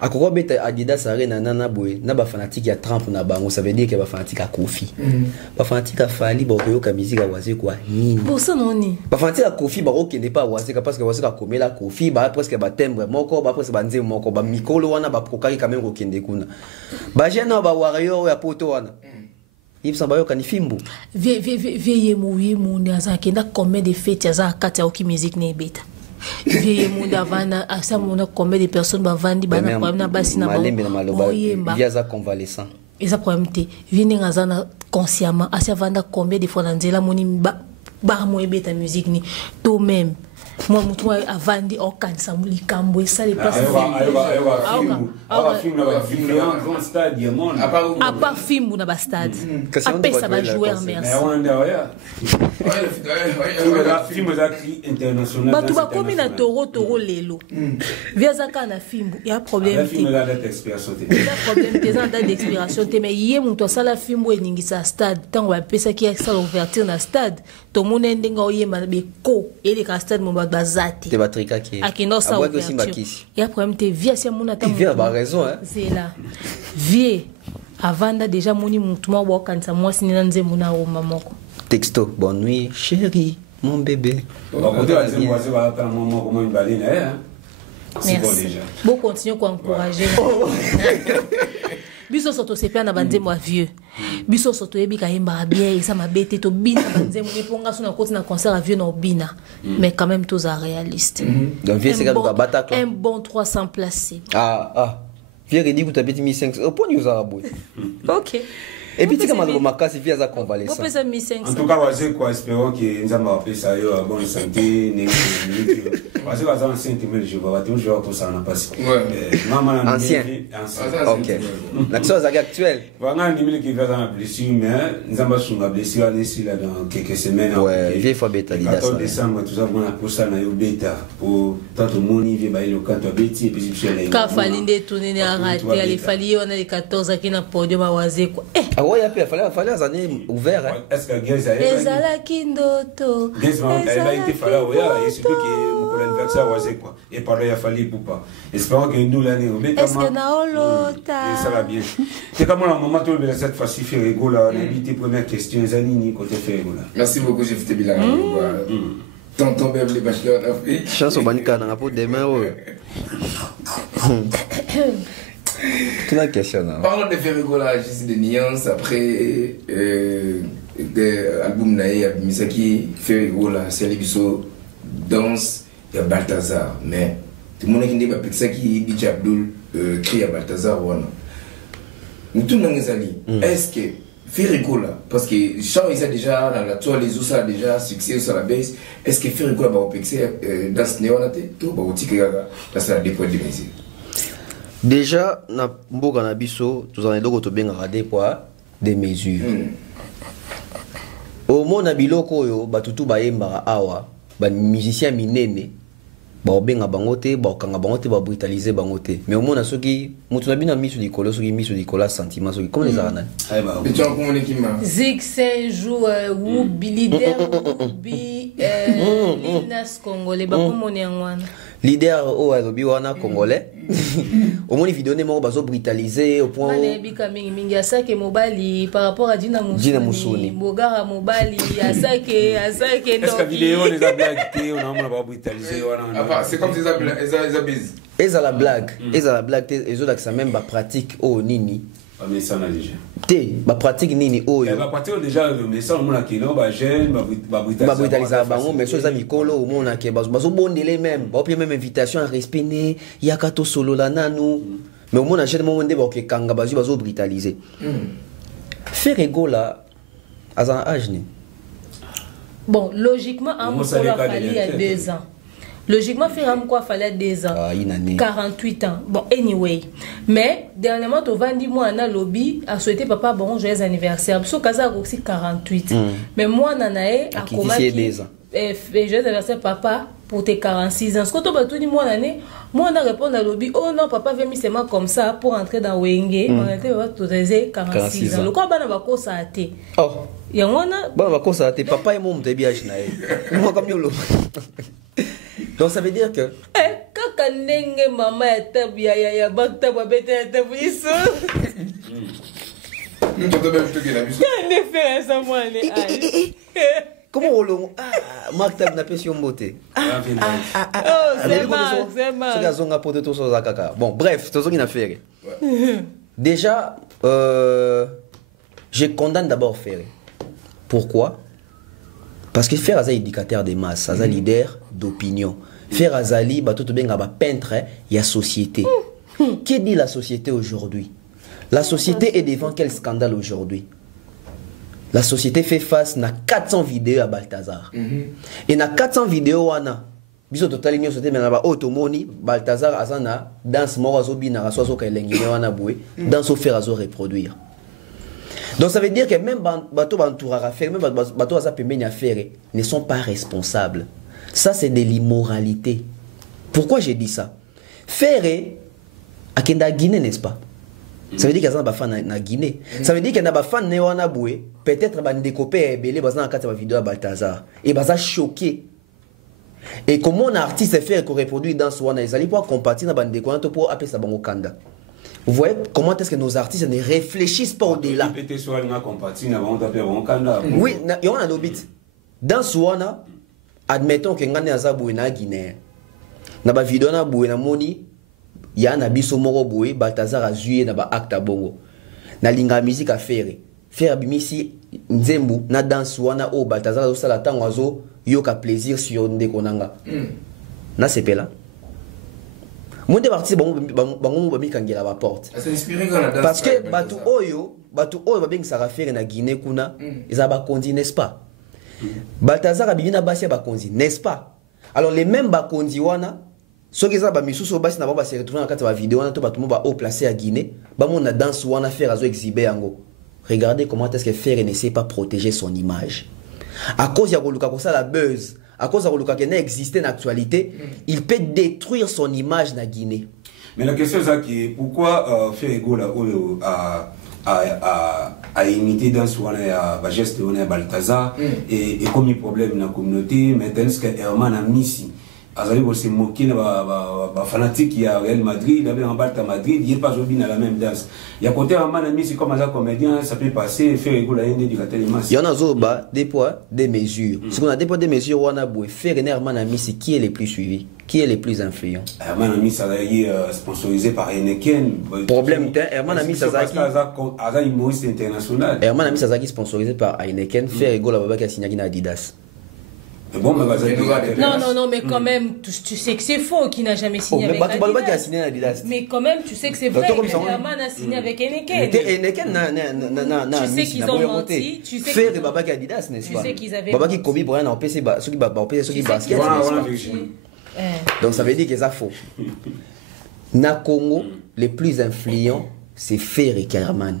akoko beta Adidas arena nana boy na ba fanatique ya Trump na bango ça veut dire que ba fanatique a Kofi ba fanatique a Fali ba koyoka musique a waze quoi nini pour ça noni ba fanatique a Kofi ba ko n'est pas waze parce que waze ka komela Kofi ba presque ba timbre moko ba presque ba nze moko ba mikolo wana ba prokari quand même ko kende kuna ba jena ba warrior ya poto wana ibsa ba yo kanifimbu vie mu ndaza kenda combien de fêtes za kati ya oki musique ne beta vie monde avant à ça mon combien de personnes ba vandi ba na problème na basi na ba via za convalescent et ça problème te vini ngazana consciemment à ça vanda combien de fois dans nzela moni ba mo ebeta musique ni to même moi mutu avandi au kanisa mulikambo ça les places grand stade diamond à part film na ba stade après ça va jouer merci film international ba tu ba komi na toro lelo via zaka na film il y a problème film là d'expiration il y a problème des ans d'expiration mais yé mutu ça la film eningisa stade tant va pesa qui ça l'ouverture na stade to mona ndenga oyema be ko ele ka stade mo bazati te batrika qui akino sa ouverture il y a problème te via si mona ta via ba raison hein c'est là vie avanda déjà moni mutu mo bo kanisa mo sinina nzembo na o mamoko texto bonne nuit chérie mon bébé merci bon continue ko encourager biso soto sepia na banzembo ya vieux biso soto yebi ka yemba bien et ça m'a bête to bina banzembo ne ponga so na koti na concert à vieux na bina mais quand même tous à réaliste donc vieux c'est quand un bon 300 placés vieux dit que tu as bête 1500 au point nous arabo OK et puis tu comme le makasi via za convalescence en tout cas c'est quoi espérons que nzamba va ça yo bonne santé ne parce que ça ancien team je vais toujours tout ça na passé maman ancien OK l'action est actuelle vraiment ni qui va dans la blessure mais nzamba sunga blessure ici là dans quelques semaines ouais vieille fois bêta le 14 décembre tout ça bon pour ça na yo bêta pour tant moni vie ba ile quand tu bêti et puis je ka falinde tourner na raté aller fali on a le 14 qui na podium awaze quoi ouais il fallait les années ouvertes est-ce que Gaz a ezala kindoto Gaz a été fallait ouais et surtout que pour l'anniversaire ouais quoi et par là il a fallu pour pas espérons que nous l'année on met est-ce que na olota ça va bien c'est comme la maman tout cette fois ci fait rigolo on a évité première question Zanini côté fait rigolo merci beaucoup chef Tebila tonton Beverly Bachelor d'Afrique chance au banika na pour demain parlons de Ferrigola, juste des nuances après l'album Naïe, Misaki, Ferrigola, Salibiso, Danse, il y a Balthazar. Mais tout le monde qui dit que ça qui dit Abdul crie à Balthazar. Nous tout le monde est-ce que Ferrigola, parce que Chant il a déjà dans la toile, les os a déjà succès sur la base, est-ce que Ferrigola va opexer dans ce néonate, tout va au ticket dans sa dépôt de musique? Déjà na mboka na biso tozana eloko tobengaka des poids des mesures au mona biloko oyo batutu bayembaka awa ba musicien minene ba benga bango te ba kanga bango te ba brutaliser bango te mais au mona soki mutu na bina misu likolo soki misu likola sentiment soki comment les arana Zig Saint-Jour ou leader bi Linas Congolais ba komone ngwana leader o alobi wana congolais au moins vidéo nemo bazo brutaliser au point ane bika mingi asake mobali par rapport à Dina Musoni Bogara mobali asake est-ce que vidéo les a blagué on a pas brutaliser wana c'est comme ça eza la blague les autres ça même ba pratique au nini mais ça n'a déjà té ba pratique nini oyo ba pratique déjà mais ça on a qui non ba jeune ba brutaliser bango mais ça mikolo au mona ke bazo bondele même ba même invitation à respirer yakato solo la nanu mais au mona jeune monde ba ke kanga bazo brutaliser Ferrigola à un âge ni Bon, logiquement, il fallait 2 ans. Logiquement, il fallait 2 ans. 48 ans. Bon, anyway. Mais, dernièrement, tu vas dire, moi, on lobby, a souhaité papa, bon, joyeux anniversaire. Parce que ça aussi 48. Mais moi, on a joyeux anniversaire, papa, pour tes 46 ans. Ce que tu vas dire, moi, on a répondu à lobby, oh non, papa vient seulement comme ça pour entrer dans Wenge. On était 46 ans. Le quoi, on va quoi ça a été? Oh. Et on a. Bon, on va quoi ça a été? Papa et moi, on te bien. Moi, comme yo. Donc ça veut dire que quand maman était bien ya bakta ba bete était biso comment on le Marc tab n'a pas sur beauté bon bref tout ce qu'il a fait déjà je condamne d'abord Ferré. Pourquoi? Parce que faire un éducateur des masses, un leader d'opinion. Faire Azali, tout bien un peintre, il y a société. Qui dit la société aujourd'hui? La société est devant quel scandale aujourd'hui? La société fait face à 400 vidéos à Balthazar. Et dans 400 vidéos, on a biso total union société mais na automoni Balthazar azana danse morazobi na rasozo kailengine wana boué danse au faire azo reproduire. Donc ça veut dire que même bateau bantourara faire même bateau aza pembeni à faire ne sont pas responsables. Ça c'est de l'immoralité. Pourquoi j'ai dit ça? Ferré à Kenda Guinée, n'est-ce pas? Ça veut dire qu'il y a des fans na Guinée. Ça veut dire qu'il y a des fans ne wana boué peut-être ban décopé belé bazana kata vidéo à Balthazar et baza choqué. Et comment un artiste fait qu'on reproduit dans ce wana ils allaient pour compatir na ban décoranto pour appeler ça bango kanda. Vous voyez comment est-ce que nos artistes ne réfléchissent pas au-delà. Oui, il y a un obit. Dans ce wana, admettons que ngane azabou na Guinée. Na ba vidéo na boué na moni, ya na biso moro boué Balthazar a joué na ba acte bongo. Na linga musique a faire. Faire bimisi nzembu na danse wana o Balthazar zo sala tango azo yoka plaisir sur ndeko nanga. Na sepela. Mon départi bango ba mikangela ba porte. Parce que batu oyo ba bing sa faire na Guinée kuna, ils a ba kondi n'est-ce pas? Balthazar a bibina basia ba kondi, n'est-ce pas? Alors les mêmes ba kondi wana ceux qui ont ba misuso basi na ba se retrouver na kati ba vidéo wana to ba tumo ba haut placé à Guinée, ba mon na danse wana faire azo exhiber yango. Regardez comment est-ce que Ferré ne sait pas protéger son image. À cause ya koluka ko ça la buzz. À cause de ce qui n'existe dans l'actualité, il peut détruire son image dans la Guinée. Mais la question est pourquoi Ferrego a imité dans ce geste de Balthazar et comme il problème dans la communauté, mais tandis que Herman a mis ici. Azali se moquer les fanatiques qui a Real Madrid, il avait un Balta Madrid, il n'est pas aujourd'hui dans la même danse. Il y a côté Herman a mis comme un comédien, ça peut passer, faire rigoler la haine du masse. Il y en a des poids, des mesures. Ce qu'on a des poids, des mesures, on a beau faire Herman a mis qui est le plus suivi, qui est le plus influent. Herman a mis ça sponsorisé par Heineken. Problème, Herman a mis ça international. Herman a mis ça sponsorisé par Heineken, faire rigoler la baba qui a signé Adidas. Bon, non, mais quand même, tu sais que c'est faux qu'il n'a jamais signé avec Adidas. Mais quand même, tu sais que c'est vrai que Herman a signé avec Heineken. Heineken tu sais qu'ils ont menti. Tu sais faire Baba qui Adidas, n'est-ce pas? Baba qui commis pour rien en PC, ceux qui basket. Donc ça veut dire que ça faux. Na Congo, les plus influents, c'est Ferré et Herman.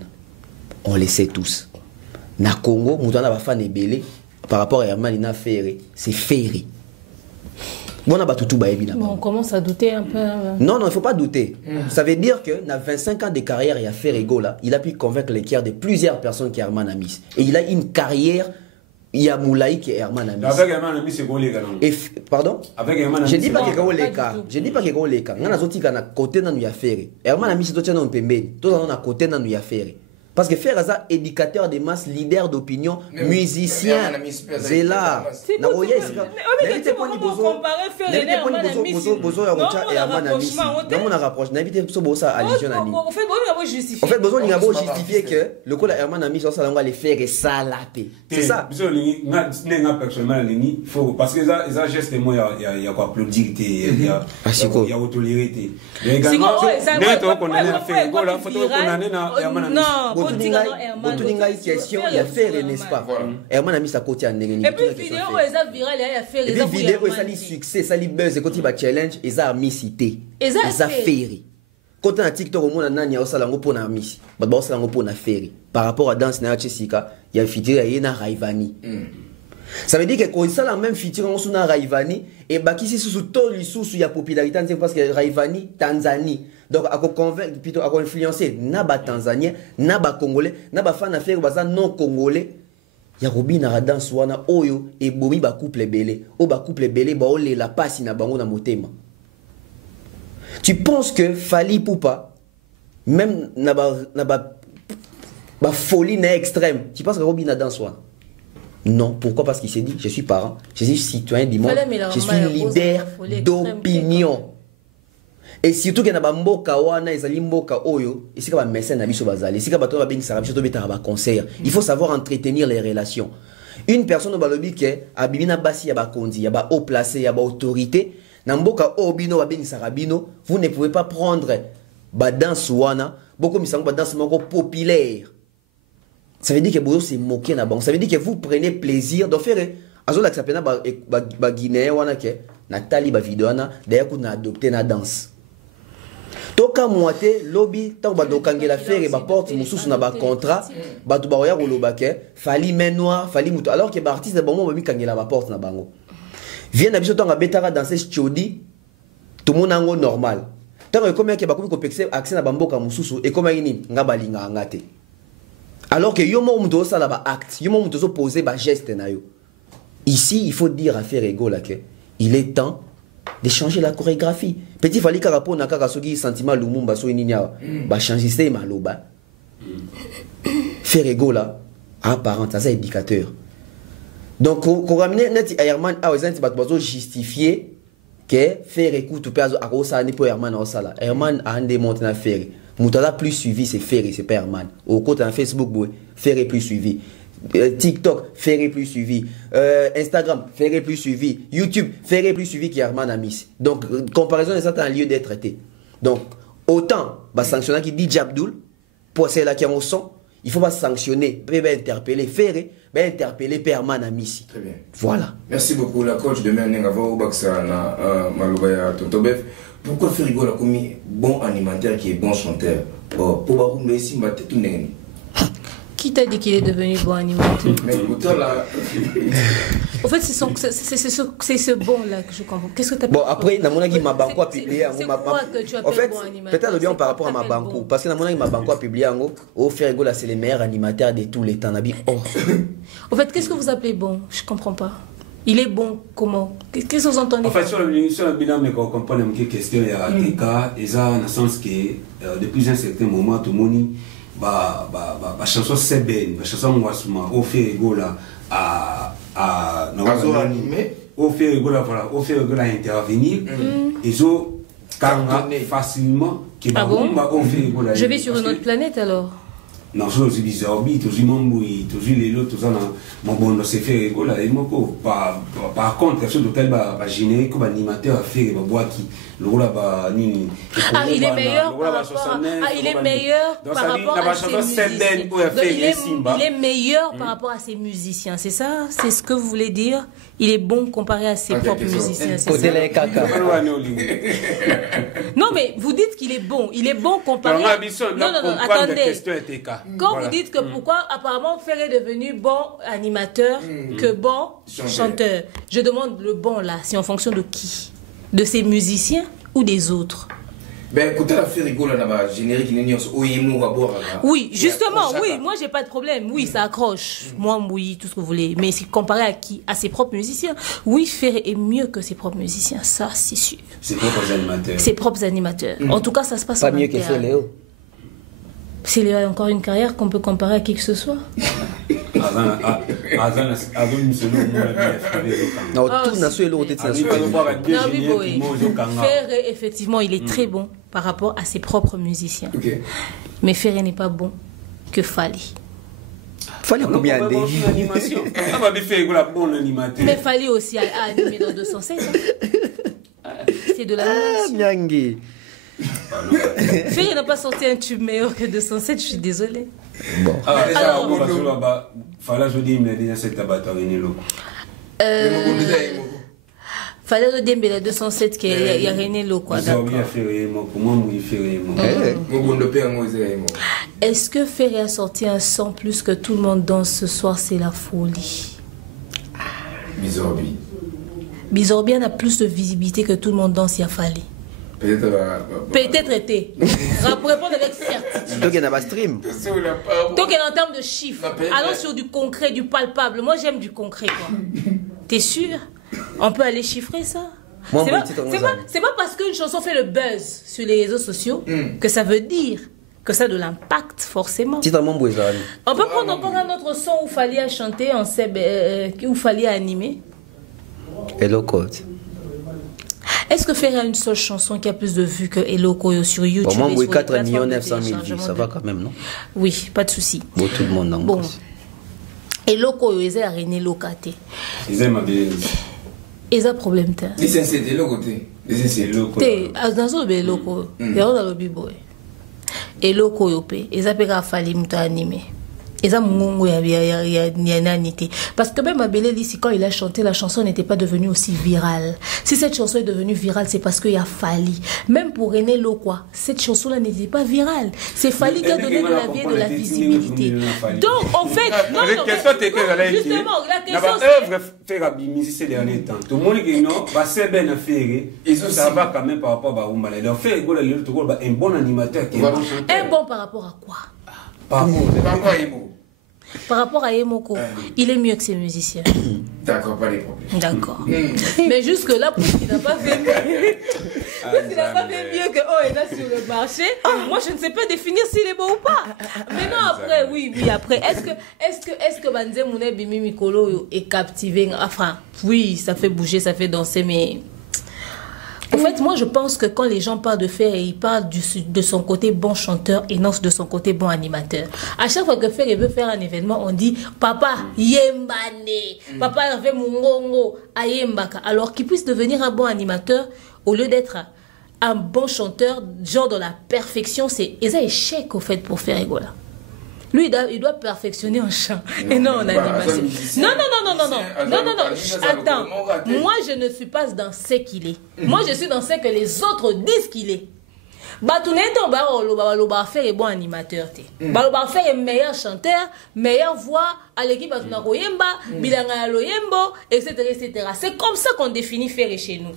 On les sait tous. Na Congo, nous avons fan belé. Par rapport à Herman, il a Ferré, c'est Ferré. Bon, on commence à douter un peu. Non, il ne faut pas douter. Ça veut dire que dans 25 ans de carrière, il y a Ferrego là, il a pu convaincre les cœurs de plusieurs personnes qu'Herman a mis. Et il a une carrière, il y a Moulaï qui Herman a mis. Avec Herman a mis, c'est quoi les gars? Pardon? Avec Herman a mis. Je ne dis pas qu'il y a les cas. Je ne dis pas qu'il y a les cas. Il y a un côté dans nous Ferré. Herman a mis, c'est tout un peu mais tout un côté dans nous Ferré. Parce que faire ça, éducateur des masses, leader d'opinion, musicien, c'est là. C'est pas comparer faire les Herman a mis. En fait, besoin de justifier que le coup de Herman a mis sur ça, on va les faire et ça laper. C'est ça. Parce que ça geste moi, il y a quoi applaudir, il y a autolérité. Non. une question, il y a Ferré, n'est-ce pas? Herman a mis sa côté en négatif. Et puis, vidéo, il a viral, il a fait les vidéos, ça a succès, ça a buzz, et quand il va challenge, ils ont mis cité. Ils ont Ferré. Quand on a TikTok, on a nani, on a lango pour na miss. Bah, on a lango pour na Ferré. Par rapport à Danse na Jessica, il y a feature, il y a Raivani. Ça veut dire que quand ça la même feature, on a Raivani, et bah qui c'est sous tout le sous il y a popularité, parce que Raivani, Tanzanie. Donc, à convaincre, plutôt à influencer, naba Tanzanien, naba Congolais, naba fan affaire, baza non Congolais. Ya robi na danse wana oyo et bomi ba couple belé, o ba couple belé ba ole la passe na bango na motema. Tu penses que Fally Ipupa, même na ba folie na extrême, tu penses que robi na danse wana? Non, pourquoi? Parce qu'il s'est dit, je suis parent, je suis citoyen du monde, je suis leader d'opinion. Et surtout que na ba mboka wana ezali mboka oyo, ici ka ba mécène na biso bazali, ici ka ba to ba bingisa biso to beta ba concert. Il faut savoir entretenir les relations. Une personne au balobi ke abimina basi ya ba kondi, ya ba haut placé, ya ba autorité, na mboka obino ba bingisa bino, vous ne pouvez pas prendre ba danse wana, beaucoup misango ba danse moko populaire. Ça veut dire que vous se moquer na bon. Ça veut dire que vous prenez plaisir de faire azola que ça pena ba Guinée wana ke Nathalie ba vidéo na d'ailleurs qu'on a adopté na danse. Toka moite lobby tant ba dokangela faire ba porte mususu na ba contrat ba to ba oya kolobake Fally main noire Fally muto alors que ba artiste ba mo ba mi kangela ba porte na bango vient na biso tanga betara danser chodi tout monde ngo normal tant comme que ba komi ko pexer accès na ba mboka mususu et comme nini nga balinga ngate alors que yo mo muto sala ba acte yo mo muto so poser ba geste na yo ici il faut dire à faire ego là que il est temps de changer la chorégraphie. Petit Fally Karapo na kaka soki sentiment lumumba so ininya ba changer c'est maloba. Faire ego là apparent ça éducateur. Donc ko ramener net Herman a ozanti ba bazo justifier que faire écoute pe azo akosa ni pour Herman osala. Herman a ande monter na faire. Mutala plus suivi c'est faire c'est pas Herman. Au côté en Facebook faire plus suivi. TikTok, faire plus suivi. Instagram, faire plus suivi. YouTube, faire plus suivi qu'Herman a mis. Donc, comparaison de ça, c'est un lieu d'être traité. Donc, autant, sanctionner qui dit Abdul, pour celle-là qui a mon son, il faut pas sanctionner, interpeller, faire, interpeller Herman a mis. Très bien. Voilà. Merci beaucoup, la coach de Menengavo, Baksana, Malobaya, Tontobef. Pourquoi faire rigoler comme bon animateur qui est bon chanteur? Pour Bakou, mais ici, ma tête, tout n'est. Qui t'a dit qu'il est devenu bon animateur? Mais autant là. En fait, c'est ce bon-là que je comprends. Qu'est-ce que tu as bon, après, dans mon avis, ma banco a publié. C'est quoi que tu appelles en fait, bon animateur? peut-être bien par rapport à ma banco. Parce que dans mon avis, ma banco a publié en gros, Ferrego là, c'est les meilleurs animateurs de tous les temps. En fait, qu'est-ce que vous appelez bon? Je comprends pas. Il est bon comment? Qu'est-ce que vous entendez? En fait, sur le bilan, mais quand on comprend une question, il y a des cas, et ça, dans le sens que depuis un certain moment, tout le monde. Chanson c'est bien, chanson moi au fait gola à au fait gola voilà au fait gola intervenir ils ont facilement qui je vais sur une autre planète alors. Non, je suis des orbites, je suis mamboui, je suis les lots, tout ça, mon bon, c'est fait gola et mon par contre, quelque chose de tel générique comme animateur à faire qui le rôle ni il est meilleur par rapport il est meilleur par rapport à ses musiciens. Il est meilleur par rapport à ses musiciens, c'est ça? C'est ce que vous voulez dire? Il est bon comparé à ses propres musiciens, c'est ça? Non mais vous dites qu'il est bon, comparé à... Non, attendez. Quand vous dites que pourquoi apparemment Ferré est devenu bon animateur que bon chanteur, je demande le bon là, c'est en fonction de qui? De ses musiciens ou des autres? Ben écoutez la Ferrigo là bas générique oui justement oui moi j'ai pas de problème oui ça accroche moi oui tout ce que vous voulez mais c'est comparé à qui? À ses propres musiciens. Oui Ferré est mieux que ses propres musiciens, ça c'est sûr. Ses propres animateurs en tout cas ça se passe pas mieux que Léo. S'il y a encore une carrière qu'on peut comparer à qui que ce soit. Ferré, effectivement, il est très bon par rapport à ses propres musiciens. Mais Ferré n'est pas bon que Fally. Fally combien de mais Fally aussi a animé dans 216. C'est de la Ferry n'a pas sorti un tube meilleur que 207, je suis désolé. Bon. Alors, fallait je dire, mais déjà c'est tabac René Loko. Fallait le dire, mais la 207 qui y a René Loko. Est-ce que Ferry a sorti un son plus que tout le monde danse ce soir, c'est la folie? Bizorbi. Bizorbi a plus de visibilité que tout le monde danse, il a fallu. Peut-être été. Pour répondre avec certitude. Donc il y a un stream. Donc en termes de chiffres, allons sur du concret, du palpable. Moi j'aime du concret quoi. T'es sûr? On peut aller chiffrer ça? C'est pas parce qu'une chanson fait le buzz sur les réseaux sociaux que ça veut dire que ça a de l'impact forcément. On peut prendre encore un autre son où il fallait chanter, où il fallait animer. Hello Code. Est-ce que Ferry a une seule chanson qui a plus de vues que Hello Koyo sur YouTube? Au moins, oui, 4 900 000 vues, ça va quand même, non? Oui, pas de souci. Bon, tout le monde en bon. Hello Koyo, ils ont René Lokate. Ils aiment bien. Ils ont problème. Ils ont c'est Hello Kote. Ils ont c'est dans le Hello Koyo. Il y a dans le biboy. Hello Koyo, ils ont fallu m'animer. Parce que même Abélé dit quand il a chanté, la chanson n'était pas devenue aussi virale. Si cette chanson est devenue virale, c'est parce qu'il y a Fali. Même pour René Lokwa, cette chanson-là n'était pas virale. C'est Fali qui a donné de la vie et de la visibilité. Donc, en fait, non, justement, la question c'est faire ces derniers temps. Tout le monde qui va se bien faire, ça va quand même par rapport à Oumala. Donc, faire un bon animateur qui est bon chanteur. Un bon par rapport à quoi? Par rapport à Yemoko, il est mieux que ses musiciens. D'accord, pas les problèmes. D'accord. Mais jusque-là, pour qu'il n'a pas fait mieux, que oh, il est sur le marché, moi je ne sais pas définir s'il est bon ou pas. Mais non, après, oui, après, est-ce que Banze Moune Bimi Mikolo est captivé? Enfin, oui, ça fait bouger, ça fait danser, mais... En fait, moi, je pense que quand les gens parlent de Ferry, ils parlent de son côté bon chanteur et non de son côté bon animateur. À chaque fois que Ferry veut faire un événement, on dit « Papa, yembane !» Papa, avait mungongo, ayembaka. Alors qu'il puisse devenir un bon animateur, au lieu d'être un bon chanteur, genre de la perfection, c'est un échec, au fait, pour Ferry Gola. Lui, il doit perfectionner en chant et non en animation. Non. Attends, moi, je ne suis pas dans ce qu'il est. Moi, je suis dans ce que les autres disent qu'il est. Ferry est bon animateur. Ferry est meilleur chanteur, meilleure voix, à l'équipe etc. C'est comme ça qu'on définit Ferry chez nous.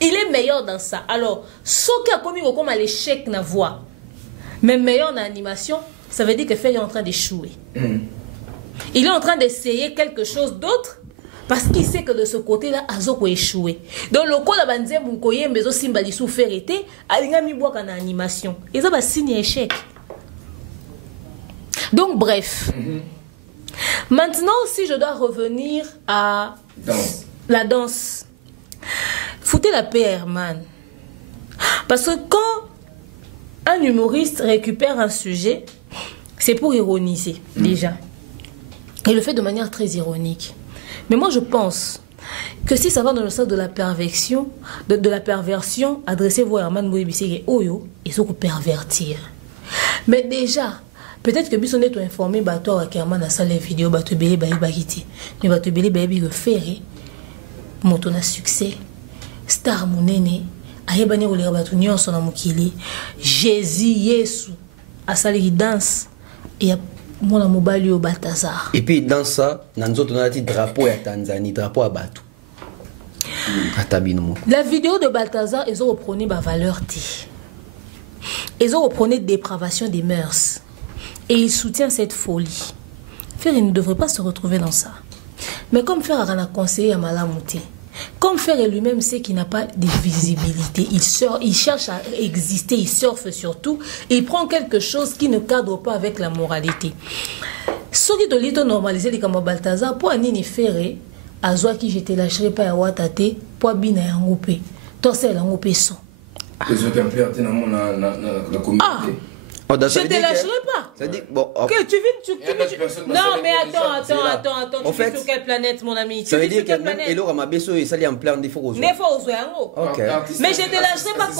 Il est meilleur dans ça. Alors, ce qui a commis comme à l'échec na voix, mais meilleur en animation, ça veut dire que Ferry est en train d'échouer. Il est en train d'essayer quelque chose d'autre parce qu'il sait que de ce côté-là, Azoko échoué. Donc, le coup de la banze, Moukoye, mais aussi Mbalisou Ferry, il a mis boire en animation. Et ça va signer échec. Donc, bref. Maintenant, si je dois revenir à la danse, foutez la paix, Herman. Parce que quand un humoriste récupère un sujet, c'est pour ironiser, déjà. Et le fait de manière très ironique. Mais moi, je pense que si ça va dans le sens de la perversion, de la perversion, adressez-vous à Herman Bouyebisségué Oyo, ils sont pour pervertir. Mais déjà, peut-être que Bisson est informé, bah toi, Herman a ça les vidéos, bah tu belé, bah il bagiti. Mais bah tu belé, bah il Ferry, monton a succès, star mounene, ayebani ou les rabatous nyonso na mukili, Jésus, Yesu, a ça les danse. Et mon mobile au Balthazar. Et puis dans ça, nous avons un drapeau à Tanzanie, drapeau à Batou. La vidéo de Balthazar, ils ont repris ma valeur. Ils ont repris dépravation des mœurs. Et ils soutiennent cette folie. Ferry ne devrait pas se retrouver dans ça. Mais comme Ferry a conseillé à Malamouté, comme Ferry lui-même sait qu'il n'a pas de visibilité, il cherche à exister, il surfe surtout, et il prend quelque chose qui ne cadre pas avec la moralité. Ce qui doit normaliser les comme Balthazar, pour Anini Ferry, à Zoa qui j'étais lâché pas à Watate, pour Bina et Angopé. Toi, c'est l'Angopé son. Les autres implantés dans la communauté. Je ne te lâcherai pas. Ça dit, bon, Ok, tu vis. Non, mais attends. En Tu fait, vis sur quelle planète, mon ami? Ça veut dire que même Elo Ramabeso et Sali en plein défaut aux autres. Ok. Mais je ne te lâcherai pas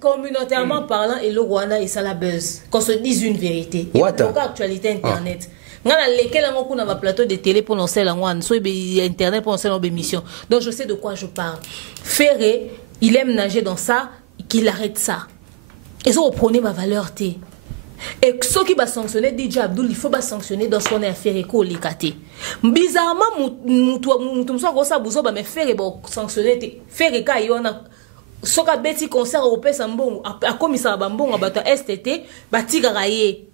communautairement parlant, Elo Rwanda et ça la buzz. Qu'on se dise une vérité. Et pour actualité internet. Lesquels on a un plateau de télé pour lancer la one, soit internet pour lancer l'émission. Donc je sais de quoi je parle. Ferré, il aime nager dans ça, qu'il arrête ça. Et ça, vous prenez ma valeur T. Et ceux qui va sanctionner DJ Abdul, il faut pas sanctionner dans ce qu'on a fait éco les catés. Bizarrement, nous sommes ça bouzo mais faire sanctionner faire cas il y a ce qu'a bêti concert au Pesambon à commissaire Bambon à bata STT bati garaye.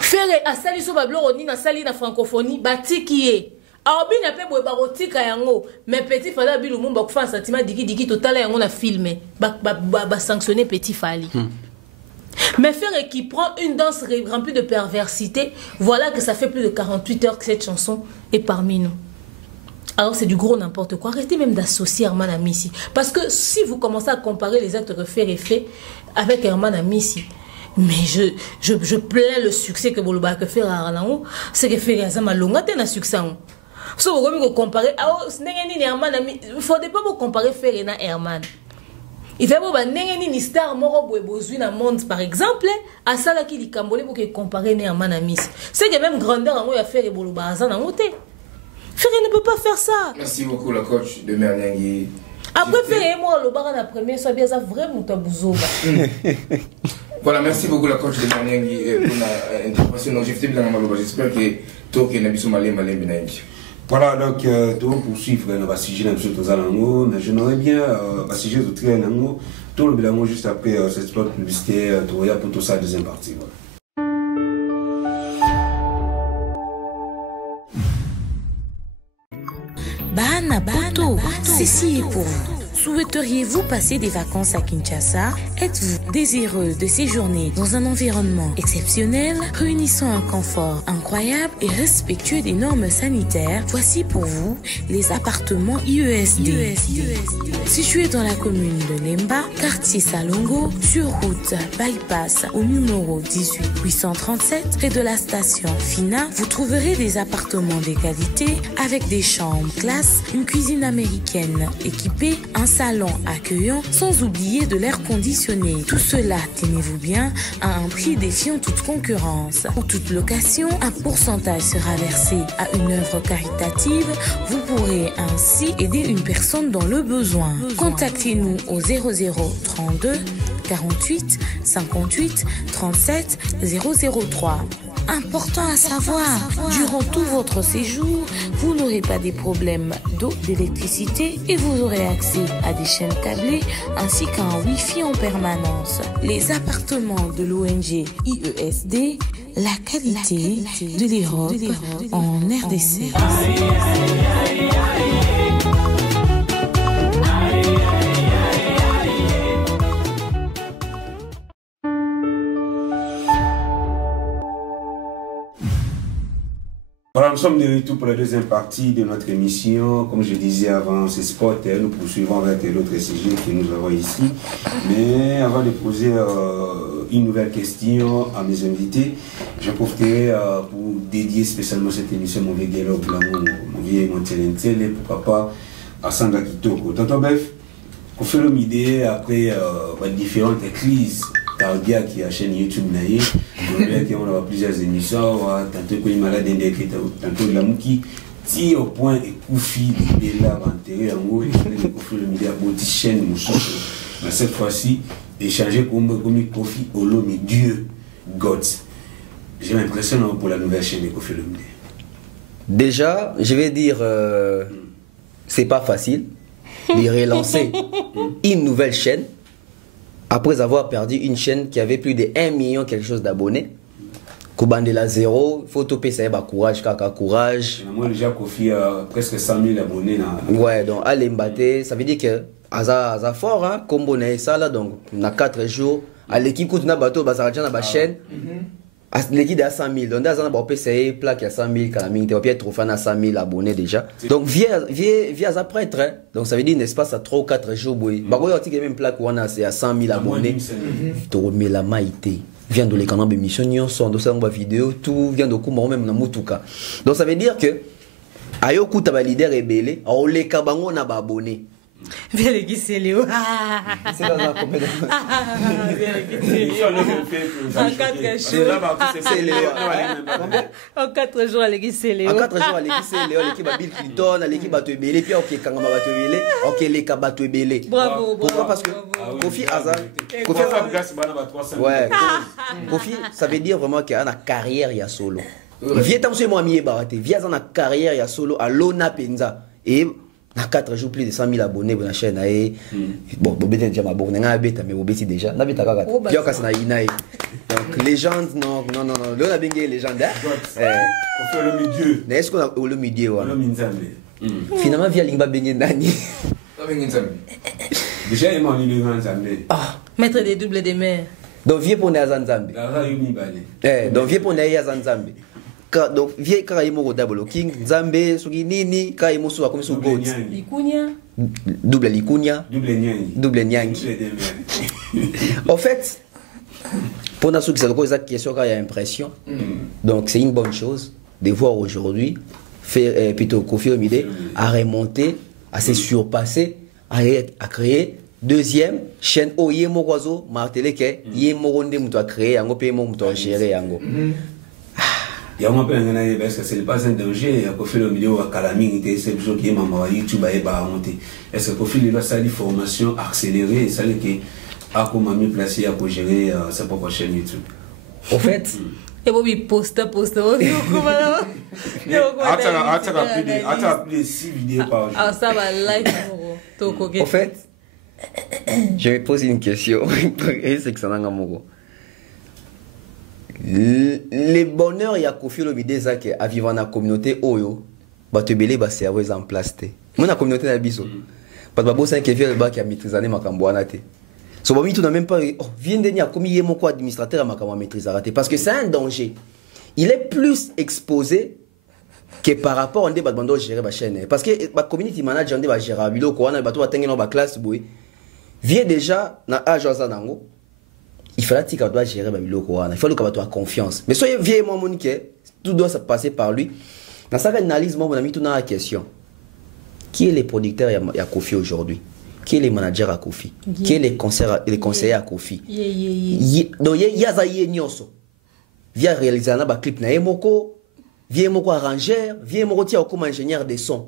Faire à sali so bablo oni na sali na francophonie bati qui est. Alors bien après boy barotika yango mais petit fala bilu mumba kufa sentiment diki total yango na filmé ba sanctionner petit fali. Mais faire qui prend une danse remplie de perversité, voilà que ça fait plus de 48 heures que cette chanson est parmi nous. Alors c'est du gros n'importe quoi. Arrêtez même d'associer Herman à Missy. Parce que si vous commencez à comparer les actes que Ferré fait avec Herman à Missy, mais je plains le succès que Boloba que Ferré a rendu, c'est que Ferré a malonga ten un succès. Si vous voulez comparer, il ne faudrait pas vous comparer Ferré et Herman. Il fait que star moro na monde par exemple à ça là qui dit cambole pour que comparer Herman à Miss. C'est que même grandeur en a fait Bolo Baza na moté. Ferré ne peut pas faire ça. Merci beaucoup la coach de Merniangui. Après Ferré moi le bar la première soit bien ça vraiment tabouzo. Voilà, merci beaucoup la coach de Merniangui pour l'intervention. Donc j'ai fait bien Maloba. J'espère que toi qui n'as pas malé bien. Voilà, donc, tout poursuivre dans le sujet de Tozalango, mais je n'aurais bien le sujet de Trianango, tout le bilan juste après cette spot publicité, pour tout ça, deuxième partie. Bana Bato, ceci est pour vous. Souhaiteriez-vous passer des vacances à Kinshasa? Êtes-vous désireux de séjourner dans un environnement exceptionnel, réunissant un confort incroyable et respectueux des normes sanitaires? Voici pour vous les appartements IESD. Situés dans la commune de Lemba, quartier Salongo, sur route Bypass au numéro 18837, près de la station Fina, vous trouverez des appartements de qualité avec des chambres classe, une cuisine américaine équipée, un salon accueillant, sans oublier de l'air conditionné. Tout cela, tenez-vous bien, à un prix défiant toute concurrence. Pour toute location, un pourcentage sera versé à une œuvre caritative. Vous pourrez ainsi aider une personne dans le besoin. Contactez-nous au 0032 48 58 37 003. Important à savoir, durant tout votre séjour, vous n'aurez pas des problèmes d'eau, d'électricité et vous aurez accès à des chaînes câblées ainsi qu'à un Wi-Fi en permanence. Les appartements de l'ONG IESD, la qualité de l'Europe en RDC. Voilà, nous sommes de retour pour la deuxième partie de notre émission. Comme je disais avant, c'est sport, nous poursuivons avec l'autre sujet que nous avons ici. Mais avant de poser une nouvelle question à mes invités, je profiterai pour dédier spécialement cette émission à mon vieux dialogue, mon vieux Montelentele, pourquoi pas à Sandra Kitoko. Tonton Bef, qu'on fait l'idée après différentes crises cardiaques qui a chaîne YouTube naïe. On a plusieurs émissions, tantôt qu'il est malade, tantôt la mouki, si au point et Koufi, il est là, enterré en haut, il faut le média boti chaîne, mais cette fois-ci, échanger comme Kofi Olo, mais Dieu, God. J'ai l'impression pour la nouvelle chaîne de Kofi Olomide. Déjà, je vais dire, c'est pas facile de relancer une nouvelle chaîne. Après avoir perdu une chaîne qui avait plus de 1 million quelque chose d'abonnés, Koubandela zéro, il faut toper ça, courage, kaka, courage. Moi déjà Kofi a presque 100 000 abonnés. Ouais, donc allez m'battre, ça veut dire que Aza fort, hein, combo na ça là, donc on a 4 jours, à l'équipe quand on a bateau, bah ça va dans la chaîne. L'équipe est à 100 000, donc on a payé plaque à 100 000, calamine, tu as trop fan à 100 000 abonnés déjà. Donc via à prêtre, hein. Donc ça veut dire un espace à 3 ou 4 jours, boy. Bah, il y a même plaque où on a 100 000 abonnés. Tu remets la maïté. vient de l'écran d'émission nyonso ndo ça vidéo tout vient de kuma même na mutuka. Donc ça veut dire que ayo kuta ba leader ebele o leka bango na ba abonné. Viens les guisser Léo. C'est dans la comédie. En 4 jours, les guisser Léo. En 4 jours, les guisser Léo, l'équipe à Bill Clinton, l'équipe à Tuebele, puis ok, quand on va Tuebele, ok, les cabas Tuebele. Bravo. Pourquoi? Parce que Kofi Azar. Ouais, Kofi, ça veut dire vraiment qu'il y a une carrière, il y a solo. Viens tant que moi, mieux baraté. Viens dans la carrière, il y a solo à Lona Penza. Et dans 4 jours, plus de 100 000 abonnés dans la chaîne. Bon, je vais déjà m'abonner, mais je vais déjà. Je vais déjà. Donc, légende, non. Là, on a bien des légendes. On fait le milieu. Est-ce qu'on a le milieu? Finalement, via Lingba Benye Nani. Déjà, il m'a mis le grand Zambé. Maître des doubles des mers. Donc, viens pour les Zanzambé. Donc, viens pour les Zanzambé. Donc vieux Karaimo double king Zambé sugi nini Karaimo suwa comme sous goat Likunya double likunya double nyangi. En fait pour nous qui c'est la question qu'il y a impression donc c'est une bonne chose de voir aujourd'hui faire plutôt Kofi Olomide à remonter à se surpasser à créer deuxième chaîne au yemo kwazo martelé que yemo ronde muto a créé yango pe mo muto a gérer yango. Il y a un peu parce que ce n'est pas un danger. Il y a un peu milieu à calamité, c'est toujours qui est maman YouTube à monter. Est-ce que Kofi il a sa formation accélérée et ça qui a comment mieux placé à gérer sa propre chaîne YouTube. En fait, et Bobby poste. Attends, plus de 6 vidéos par jour. Ah ça va live. En fait, je vais poser une question. C'est que ça n'a pas les bonheurs il y a Kofi Olomide zake à vivre dans la communauté oyo ba te belé ba serveuse en place té moi na communauté na biso pas ba bossa qui vient ba qui a maîtrisé makambo wana té so ba mi tout na même pas vient de ni a commis yemo ko administrateur makambo maîtrise raté parce que c'est un danger il est plus exposé que par rapport on dit ba bando gérer ba chaîne parce que ba community manager on dit ba gérer biloko wana ba to atengé na ba classe boy vient déjà na âge zanango. Il fallait qu'il doit gérer Babiloko. Il fallait qu'il ait confiance. Mais soyez vieux, mon Monique, tout doit se passer par lui. Dans cette analyse, mon ami, tout dans la question. Qui est le producteur à Kofi aujourd'hui? Qui est le manager à Kofi? Qui est le conseiller à Kofi? Donc, il y a Zaye Nyoso. Via réaliser un clip na Emoko, via Emoko arrangeur, via Emoko tia comme ingénieur de son.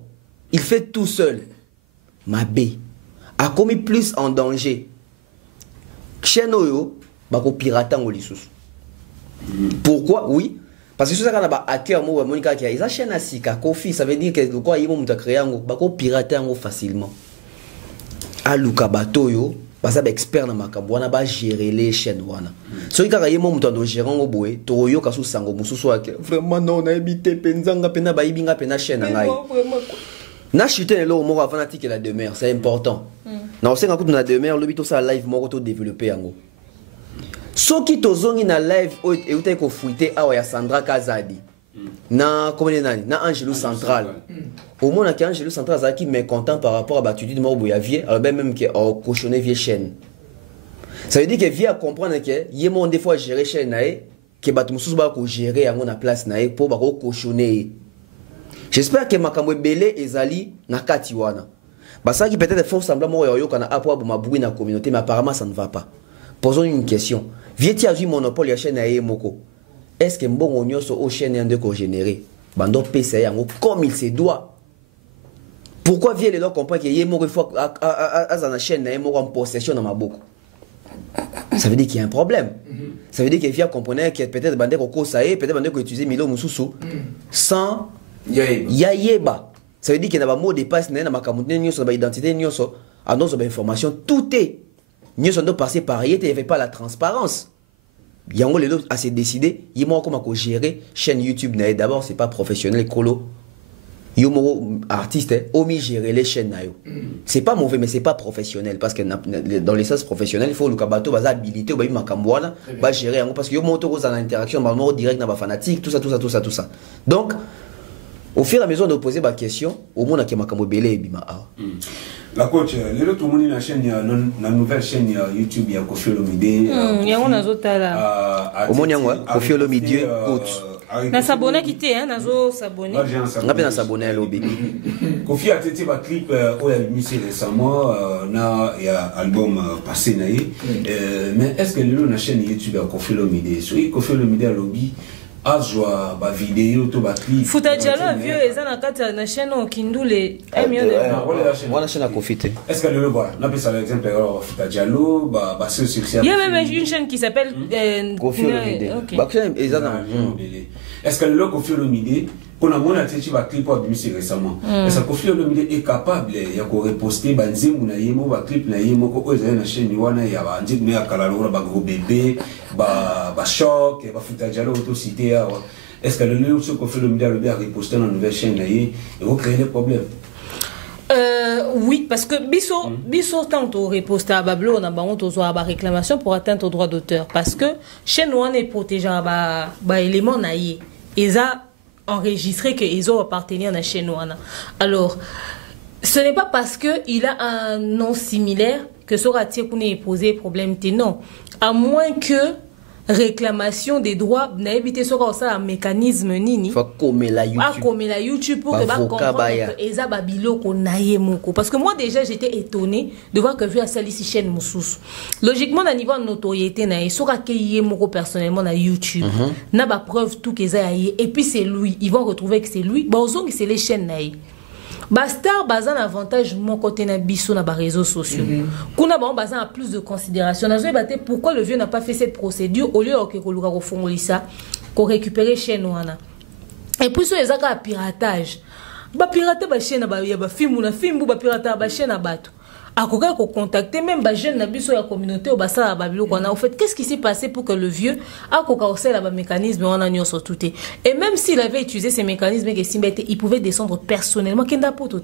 Il fait tout seul. Mabé a commis plus en danger. Chenoyo. Pourquoi? Oui. Parce que si on a hacker Monica qui a chaîne à Sika, Kofi, ça veut dire que le quoi ils vont créer un gros pirater facilement. À Luka Batoyo, parce que expert dans Makambo, on a gérer les chaînes wana. Celui qui a yé mon temps gérant au boé, Toyo kasu sango mususu ake. Vraiment non, on a habité penzanga pena baibinga pena chaîne ngai. Na chuté lo mo fanatique la demeure, c'est important. Na on sait quand on a demeure, le bito ça live mo to développer yango. So qui tozongi na live et utai ko fuité awa ya Sandra Kazadi na comment nani na Angelo Central au moins na Angelo Central ça qui mécontent par rapport à battude de Morbo ya vie alors même que au cochonner vie chaîne ça veut dire que via comprendre que yemo des fois gérer chaîne nae que batu mususu ba ko gérer yango na place nae pour ba ko cochonner. J'espère que makambo belé ezali na kati wana basa qui peut-être font semblant mo yo kana apo ba mabui na communauté mais apparemment ça ne va pas. Posons une question. Vieti a vu monopole ya chaîne à Moko. Est-ce que bon on yoso au chaîne en de co-générer bando PC yango comme il se doit. Pourquoi vient les gens comprendre que Yemoko fois à la chaîne na Moko en possession dans ma boucle. Ça veut dire qu'il y a un problème. Ça veut dire que via comprendre que peut-être bande ko ça est peut-être bande ko utiliser Milo Mususu sans yayeba. Ça veut dire qu'il y a un mot de passe na makamute nyoso ba identité nyoso annonce ba information tout est nous sommes passés par il n'y avait pas la transparence. Il y a les autres à se décider. Il y a comment gérer chaîne YouTube. D'abord, c'est pas professionnel. Colo, il y a artiste. Omi gérer les chaînes. C'est pas mauvais, mais c'est pas professionnel parce que dans les sens professionnels, il faut le kabato basa habilité ou bien makamboana va gérer parce que il y a monte aux interaction, normalement direct dans la fanatique, tout ça. Donc, au fur et à mesure de poser ma question, au moins on a makambo belé bima. La coach, tout le monde a la nouvelle chaîne YouTube, il y a Kofi Olomide. Il y a un autre là. Au moins, Kofi Olomide, coach. Na s'abonner qui t'es, hein, nazo s'abonner. On a bien s'abonner à l'obé. Kofi a été un clip où il a mis récemment, il y a un album passé naïe. Mais est-ce que la chaîne YouTube a Kofi Olomide? Si Kofi Olomide a lobby, a joué ba vidéo to ba clip. Fouta Diallo vieux et ça na kata na chaîne au Kindule. Voilà chaîne à Kofi. Est-ce que le voilà, on appelle ça l'exemple Fouta Diallo, ba c'est succès. Il y a même une chaîne qui s'appelle Kofi Olomide. Est-ce que le Kofi Olomide, qu'on a mon attention va clip pour abîmer récemment. Est-ce que Kofi Olomide est capable de reposter banzemu na yemo ba clip na yemo ko oza na chaîne wana ya ba ndik na kala lo ba gros bébé ba choc ba Fouta Diallo auto cité. Est-ce que le Kofi Olomide a reposté dans une nouvelle chaîne na et recréer des problèmes? Oui, parce que biso tant au reposte à Bablo, on a ba réclamation pour atteinte au droit d'auteur. Parce que chez nous, on est protégé à élément naïe. Ils ont enregistré que ils ont appartenu à la chaîne nous. Alors, ce n'est pas parce qu'il a un nom similaire que ce raté qu'on ait posé problème. Non. À moins que réclamation des droits n'a évité ce qu'on un mécanisme nini faut comme la YouTube pour que comprendre que eza babilo ko naye moko parce que moi déjà j'étais étonné de voir que vu à celle ici chaîne Moussous logiquement à niveau de notoriété na sera que moko personnellement na YouTube n'a pas preuve tout que ça et puis c'est lui ils vont retrouver que c'est lui bonzong c'est les chaînes naye Bastar bazan avantage mon côté na biso na ba réseaux sociaux. Kuna ba bazan a plus de considération. Na zo baté pourquoi le vieux n'a pas fait cette procédure au lieu que koluka ko fongolisa ko récupérer chaîne wana. Et puis so ezaka piratage. Ba pirater ba chaîne ba ya ba film na film ba pirater ba chaîne na bato. Akoka ko contacter même ba jeune na biso ya communauté au basa ba bilo kona. Au fait qu'est-ce qui s'est passé pour que le vieux akoka aussi la ba mécanisme on a nyoso tout et même s'il avait utilisé ces mécanismes que Simbete il pouvait descendre personnellement kenda pour tout.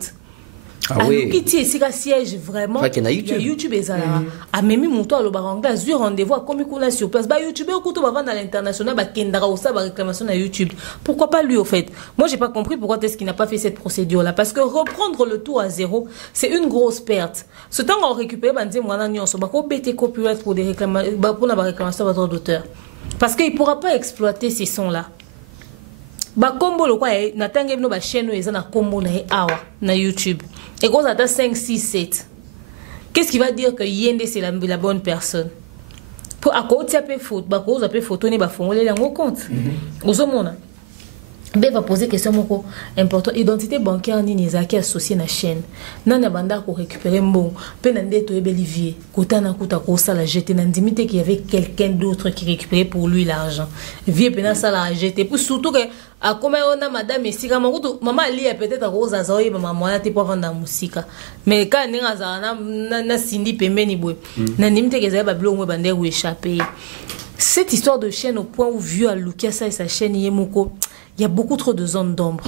Ah oui. Qui c'est un siège vraiment. YouTube est là. A même mon tour le barangla zu rendez-vous comme qu'on a sur place. Bah YouTube au couteau va vendre à l'international bah kendara ou ça bah réclamation à YouTube. Pourquoi pas lui au fait? Moi j'ai pas compris pourquoi est-ce qu'il n'a pas fait cette procédure là parce que reprendre le tout à zéro c'est une grosse perte. Ce temps on récupère bah dire moi na nyonso bah ko BT copyright pour des réclamations bah pour la réclamation à droit d'auteur parce qu'il pourra pas exploiter ces sons là. Ba combo le quoi natange no ba chaîne eza na combo na awa na YouTube et quand ça 5 6 7 qu'est-ce qui va dire que Yende c'est la bonne personne pour à côté ça peut faute ba cause peut photo ne ba fongole la ngo compte ozomona be va poser question moko important identité bancaire ni nezaki associé na chaîne nana banda ko récupérer mbongo pe na ndeto ebelivier kotana kuta ko sala jeter na ndimité qu'il y avait quelqu'un d'autre qui récupérait pour lui l'argent vie pena sala jeter pour surtout que a comme on a madame esika makutu maman ali peut-être rosa zaoye maman moi te pour vendre musika mais quand ninga za na sindi pembeni boy na ndimité que za ba blongo bande ou échapper cette histoire de chaîne au point où vieux a Lucas ça et sa chaîne Yemoko il y a beaucoup trop de zones d'ombre.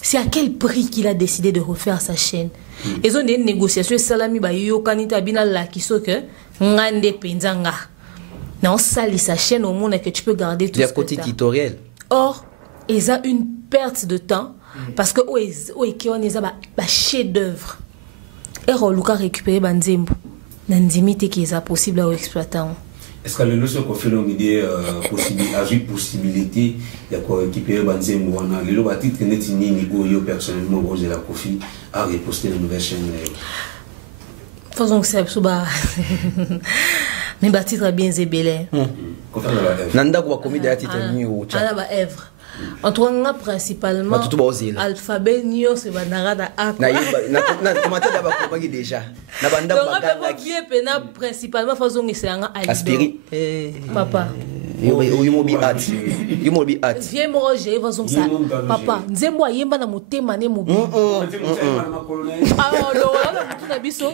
C'est à quel prix qu'il a décidé de refaire sa chaîne? Ils ont des négociations salami ba yo kanita bina la kisoke ngande penzanga. Non sali sa chaîne au monde que tu peux garder tout ça. Il y a côté tutoriel. Or, ils ont une perte de temps parce que on est ba chef d'œuvre. Et Roluka récupérer banzembo. Nandimite qui est possible à exploiter. Est-ce que le loso qu'on fait l'omidé possibilité de récupérer banzembo wana le lo titre net ni yo personnellement rose la Kofi a reposté une nouvelle chaîne. Faisons que c'est suba. Mais ba titre bien zébélé. Nanda ko commis de titre ni o cha. Ala ba Èvre. En tout cas principalement alphabet nio se bandara da a na commentaire da ba ko déjà na banda ba bien pena principalement façon que c'est un aspiri papa yo bi at viens moi j'ai façon ça papa nzembo ayemba na motema ne mobi alors là na biso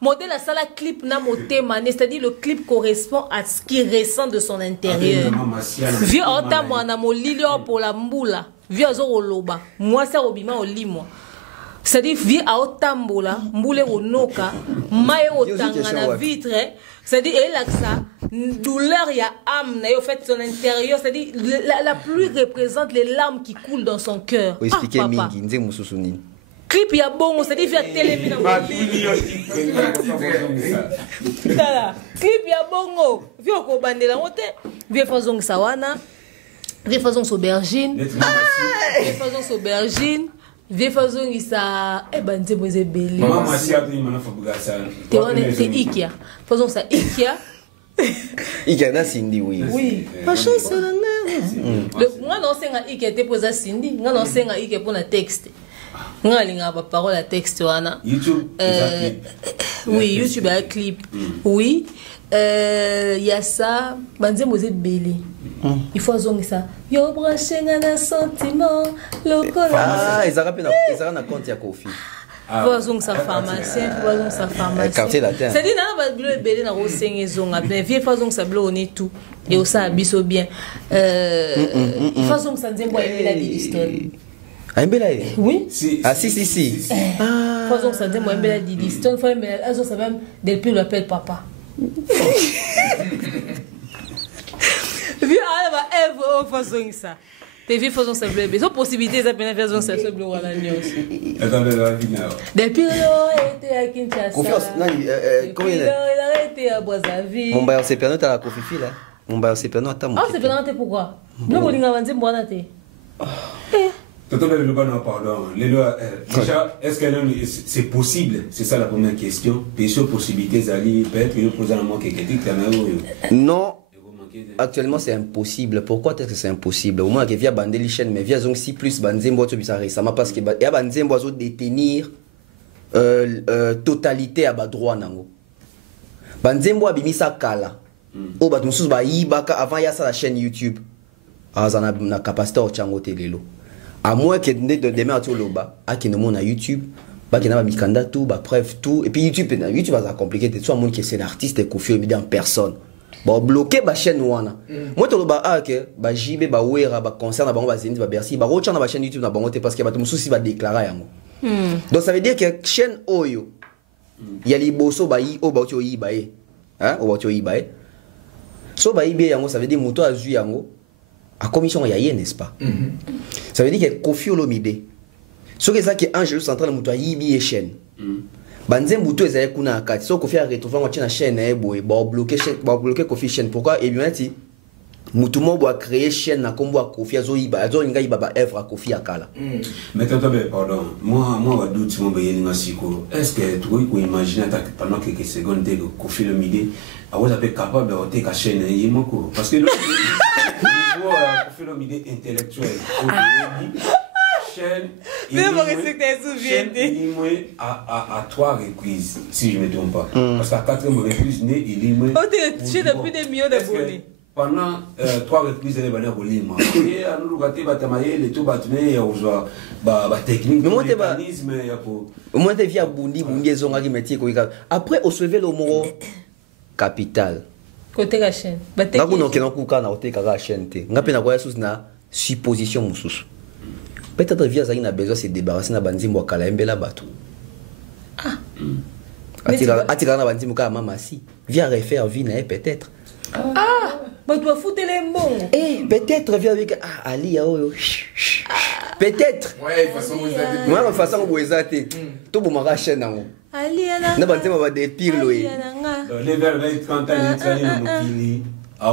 modèle la sala clip na motema c'est-à-dire le clip correspond à ce qui ressent de son intérieur viens ota moi na molilio pour la mbula viens zo loba moi ça obima olimwa c'est-à-dire vie à otambola mbule onoka maye otanga na vitre c'est-à-dire elle a ça douleur ya âme na yo fait son intérieur c'est-à-dire la pluie représente les larmes qui coulent dans son cœur expliquer mingi nze mususu nini clip ya bongo c'est dit via télé tala clip ya bongo via ko bandela ngote via façon sawana via façon aubergine via façon aubergine via façon isa banze boze belé maman masia tu mana fabuga ça te ikia façon ça ikia Ikia na Cindy oui pas chance la le moi non senga ikia te posa Cindy nga non senga ikia pour na texte nga linga ba parole à texte wana YouTube oui YouTube a clip oui il y a ça banze boze belé il faut zongi ça yo brachenga na sentiment lokola ils ont na compte ya Kofi faut zongi sa pharmacien faut zongi sa pharmacien quartier latin c'est dit na ba bilo belé na ko senga zonga bien vie faut zongi sa bilo on est tout et au ça biso bien il faut zongi sa nzembo ya la Didiston Aimbela oui ah si faut zongi sa nzembo ya la Didiston faut mbela azo ça même depuis l'appelle papa vieux à la Eve au façon ça tes vieux façon ça bleu mais possibilité ça peut faire ça bleu wala nyos attendez la vina depuis le était à Kinshasa confiance comment il a été à Brazzaville mon bailleur c'est perno ta la Kofi là mon bailleur c'est perno ta mon ah c'est perno pourquoi non bolinga banze mbona te pardon. Déjà, est-ce que c'est possible? C'est ça la première question. Possibilité d'aller peut-être que poser un manque non. Actuellement, c'est impossible. Pourquoi est-ce que c'est impossible? Au moins, il y a Bandeli chaîne, mais il y a aussi plus Banzembo récemment parce qu'il y a Banzembo détenir totalité à droit nango. Banzembo a bimisa kala. Oh, bah, tout bah, avant, il y a ça la chaîne YouTube. Ah, ça a capacité au chango telelo. À moins que demain tu loba à qui nous na YouTube ba qui na ba mikanda tout ba preuve tout et puis YouTube va compliquer soit monde qui c'est l'artiste et Kofi Olomide en personne ba bloquer ba chaîne wana moi to loba ah que ba jibe ba wera ba concert na bango ba zindi ba Bercy ba rocha na ba chaîne YouTube na bango te parce que ba to mususi ba déclarer yango donc ça veut dire que chaîne oyo il y a les bosso ba yi o ba to yi ba e hein o ba to yi ba e so ba yi bien yango ça veut dire moto azu yango à commission il y a n'est-ce pas ça veut dire que Kofi Olomide ce que ça qui est enjeu central muto yibi et chaîne banzem buto ezali kuna akati so Kofi a retrouver ngoti na chaîne e boy ba bloquer Kofi chaîne pourquoi et bien ti mutu mo bo créer chaîne na kombo a Kofi azo nga yiba ba œuvre a Kofi akala mais pardon moi va doute mon bayeli na siko est-ce que tu peux imaginer pendant quelques secondes que Kofi Olomide a vous appelé capable de te cacher na yimoko parce que Kofi Olomide intellectuel chaîne à 3 reprises si je ne me trompe pas parce qu'à 4e reprise né il est depuis des millions d'abonnés pendant 3 reprises elle va au lima et à nous regarder batamaye les tout batné ya uzwa ba technique mécanisme ya ko moi te via bundi ezonga ki métier ko après au soulever le mot capital côté la chaîne ngako no kena kuka na oteka ka chaîne te ngape na kwa sous na supposition mususu peut-être via ça il a besoin de se débarrasser na banzimbo kala embela bato atira na banzimbo ka mama si via refaire vie na peut-être bah tu vas foutre les mots peut-être via avec Ali yaoyo peut-être ouais façon vous ezate to bo maka chaîne nango Ali na banzimbo ba de pire loé les vers 30 ans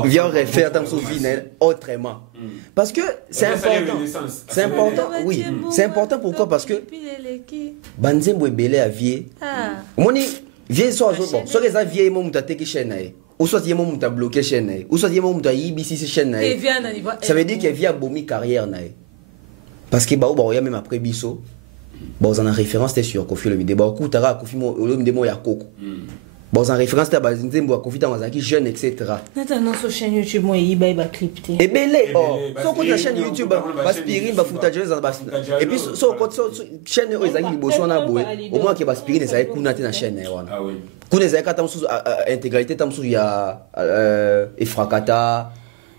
viens refaire dans son vie autrement parce que c'est important oui c'est important pourquoi parce que banzembo ebele a vie moni vie so bon so les a vie mo mutate ki chaîne nae ou soit yemo muta bloquer chaîne nae ou soit yemo muta ibisi chaîne nae ça veut dire que via bomi carrière nae parce que ba ya même après biso ba on a référence sur Kofi Olomide ba ku tara Kofi Olomide mo ya koko bon en référence à Banzembo à Kofi Tamazaki jeune etc. Maintenant sur chaîne YouTube moi il va crypté et belé sur côté chaîne YouTube ba spirine ba footage et puis sur côté chaîne ezaki liboso na boy au moins que ba spirine ezaki kuna te na chaîne wana ah oui kuna ezaki tam sous intégralité tam sous ya efrakata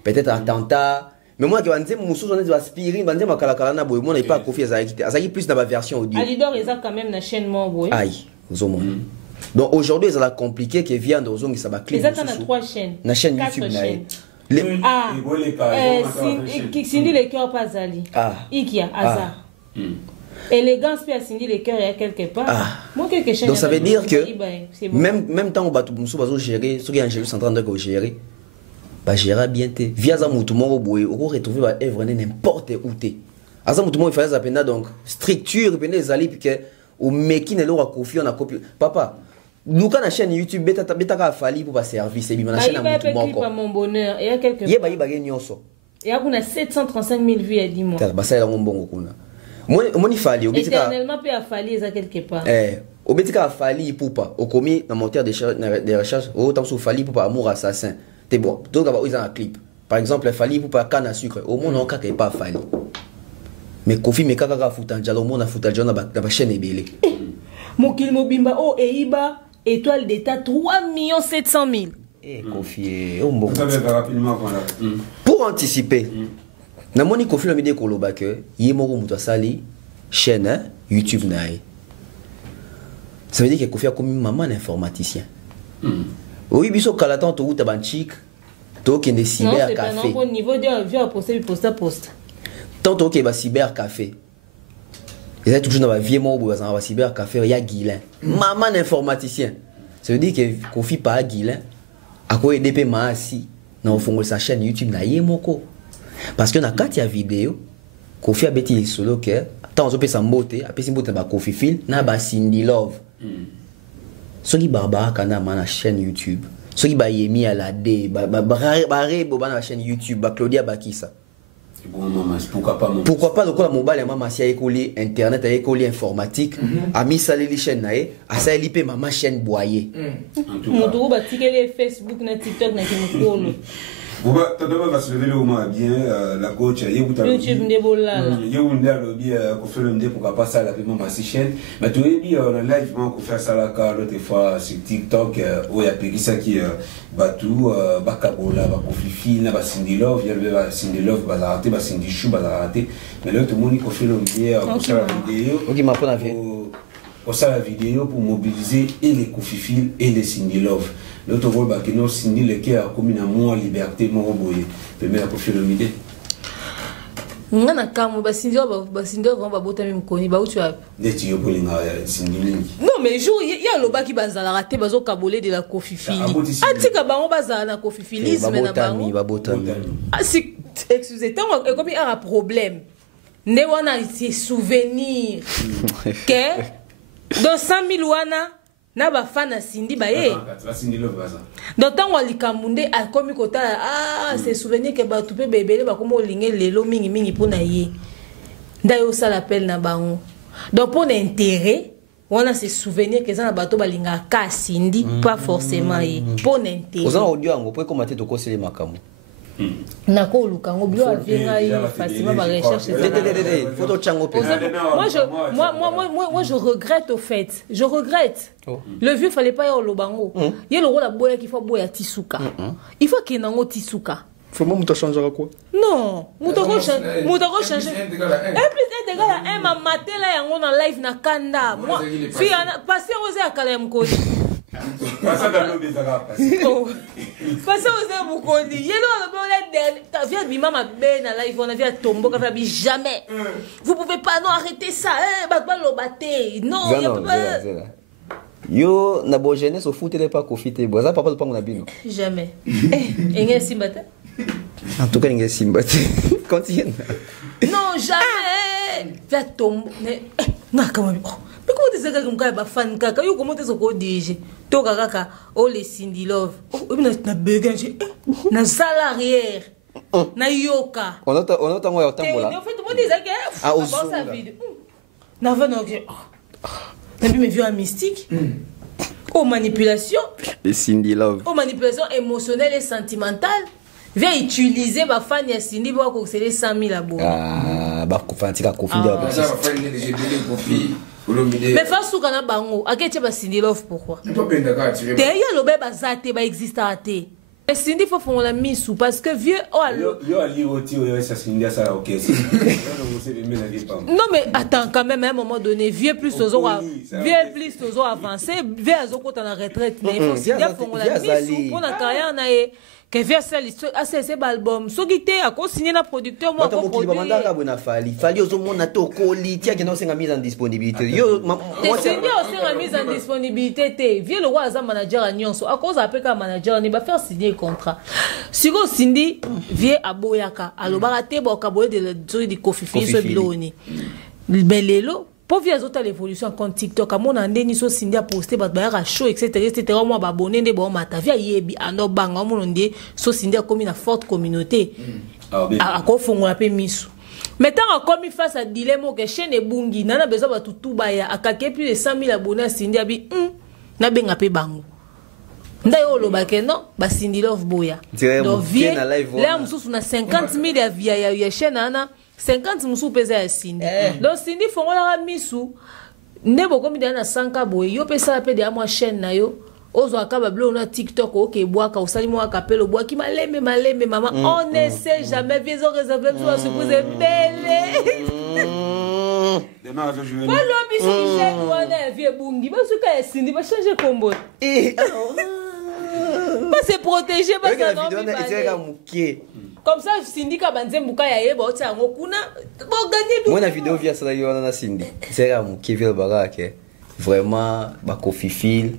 peut-être attentat mais moi que Banzembo mususu on ba spirine Banzembo kala na boy moi na pas Kofi ezaki plus na ba version audio Alidor ezaki quand même na chaîne moi boy aïe zomo donc aujourd'hui ça va compliquer que vient dans zone qui ça va cliquer. Les attendent à 3 chaînes. La chaîne YouTube Cindy les cœurs pas Zali. Ikia Azar. Élégance peut assigner les cœurs quelque part. Moi, quelque chose. Donc ça veut dire que même temps où tu vas gérer, ce qui est en train de gérer, bah gérer bien tes. Via ça, tout le monde au retrouver va œuvre n'importe où t'es. À ça, tout le monde fait ça pendant donc structure pendant les alliés puis que au mec qui ne l'aura confié on a copié. Papa, nous quand la chaîne YouTube beta ka fali pour pas service et bien la chaîne à tout le monde. Mon bonheur, il y a quelque chose. Il y a nyonso. Il y a 735 000 vues à 10 mois. Bah ça là on bon kuna. Moi il fallait éternellement peut affaler ça quelque part. Au betika afali pour pas au commis dans moteur de recherche autant sous fali pour pas amour assassin. T'es bon. Donc ils ont un clip. Par exemple, fali pour pas canne à sucre. Au moins on ka pas fali. Mais Kofi me kaka futa njalo mona futa jona ba chaîne ebele. Mokil mobimba o eiba étoile d'état 3 700 000. Kofi on bon. Rapidement pour anticiper. Na moni Kofi le midi koloba que yemoko muto sali chaîne YouTube nae. Ça veut dire que Kofi a comme maman informaticien. Oui biso kalatan to uta banchik to kende cyber café. Non, c'est pas non niveau de via poste. Tant que va cyber café. Ils sont toujours dans la vie mot dans cyber café il y a Guilin. Maman informaticien. Ça veut dire que Kofi pas Guilin. À quoi aider ma si dans fond sa chaîne YouTube na yemoko. Parce que na quand il y a vidéo Kofi a bêti solo que tant on peut s'emboter, après s'emboter ba Kofi Phil na ba Cindy Love. Ce qui Barbara kana na chaîne YouTube. Ce qui ba Yemi à la D ba rebo na chaîne YouTube ba Claudia Bakissa. Pourquoi pas le mobile maman si a école internet a école informatique a mis ça les chaînes nae a ça lipé maman chaîne boyer. Moto ba tikele Facebook na TikTok na kimokolo. Boba tadaba va se lever le moment bien la coach YouTube ndebola. Yo ndea lobby ko faire le pourquoi pas ça la paiement ma chaîne mais tu es bien on live ko faire ça la car l'autre fois sur TikTok où il y a pris ça qui batou bakabola ba kofifi na ba Cindy Love il y a Cindy Love ba raté ba Cindy Chou ba raté mais l'autre monde ko fait le bien pour faire la vidéo OK m'a pas vu pour ça la vidéo pour mobiliser et les Kofi et les Cindy Love. L'autre rôle bah que nous Cindy le qui a commis à moi liberté mon boye. Premier à Kofi le midi. Ngana kamo ba Cindy va bota même koni ba où tu as. Deti yo polinga Cindy mingi. Non mais jour il y a loba qui bazala raté bazo kabolé de la Kofi Fili. Atika bango bazala na Kofi Filisme na bango. Ba botami. Ah si excusez tant comme il y a un problème. Ne wana c'est souvenir que dans 100 000 wana na ba fana Cindy ba ye. Donc tant wali kamunde a komi kota c'est souvenir que ba tupe bébé ba komo linge lelo mingi pona ye. Ndayo ça l'appel na bango. Donc pour l'intérêt wana c'est souvenir que ça na bato ba linga ka Cindy pas forcément ye. Pour l'intérêt. Oza audio yango po komate to kosele makamu. Nako lukango bio avienga facilement ba recherche photo chango pe. Moi je regrette au fait. Je regrette. Le vieux fallait pas y au lobango. Il y a le rôle à boya qu'il faut boya tisuka. Il faut qu'il nango tisuka. Faut moi changer quoi? Non, mutoko changer. 1 + 1 égale à 1 ma matela yango na live na kanda. Moi fi passer osé akala ya mkoni. Passa dans le bizarre. Passez aux Mukoni. T'as vu Bima ma belle na live, on a vu à tombeau, on a vu jamais. Vous pouvez pas non arrêter ça, non. Yo na bo jeunesse au foot n'est pas profiter. Boza papa de pas mon abino. Jamais. Engé Simbata. En tout cas Engé Simbata. Continue. Non, jamais. Va tomber. Non, comment mais comment tu sais que comme ka fan kaka yo comment tu sais ko DG to kaka o les Cindy Love o na begange na salarié na yoka on entend moi tambola en fait moi disais que ah sa vie na va non que na bi me vieux mystique aux manipulation les Cindy Love aux manipulation émotionnelle et sentimentale vient utiliser ba fan ya Cindy pour accéder 100 000 abonnés ba ko fantika Kofi de ça va faire une DG Kofi. Mais face au canal bango, à quel type de Cindy Love pourquoi? D'ailleurs le bébé bazate ba existe à té. Et Cindy, il faut faire la mise parce que vieux. Non, mais attends, quand même, à un moment donné, vieux plus aux avancé, vieux à la retraite. Il faut Cindy faire la mise pour la carrière. Que vieux c'est album. So guité à signer un producteur, moi, pour produire. Fali aux hommes na to coli, tiens, qui n'a pas mise en disponibilité. Yo, moi, c'est bien aussi la mise en disponibilité. Vieux le roi à manager à Nyon. À cause après qu'un manager, on va faire signer un contrat. Si vous Cindy, vieux à Boyaka, alors baraté, bon, kaboye de Kofi Fini, ce biloni. Belelo. Pour via autres l'évolution comme TikTok, à mon année, ni so Cindy a posté, bah, à show, etc. Moi, abonné, des bon, mata, via yebi, à no bang, à mon année, so Cindy a commis une forte communauté. À quoi font on appelle misu. Maintenant, comme il face à dilemme, que chaîne et bungi, n'a besoin de tout baya, à quelqu'un plus de 100 000 abonnés à Cindy, a dit, n'a bien appelé bango. D'ailleurs, le bac, non, bah Cindy Love Boya. Donc, vieux, là, on a 50 000 à chaîne, 50 moussou pèse à Cindy. Donc Cindy font la misou. Nebo comme dans 100 boy, yo pèse à pédé à moi chaîne na yo. Ozo akaba bleu na TikTok OK bois ka usali mo akapelo bois qui maleme maman. On ne sait jamais vieux réservé sur surprise belle. Demain je vais. Voilà biso qui chèque wana vieux bungi. Ba suka Cindy va changer combo. Pas se protéger parce que non. Comme ça, Cindy Kabanze Mouka Yaye, Bota, Mokuna, bon gagner. Moi, la vidéo via ça, il y a Cindy. C'est là, mon Kevin Barak, vraiment, Bako Fifil.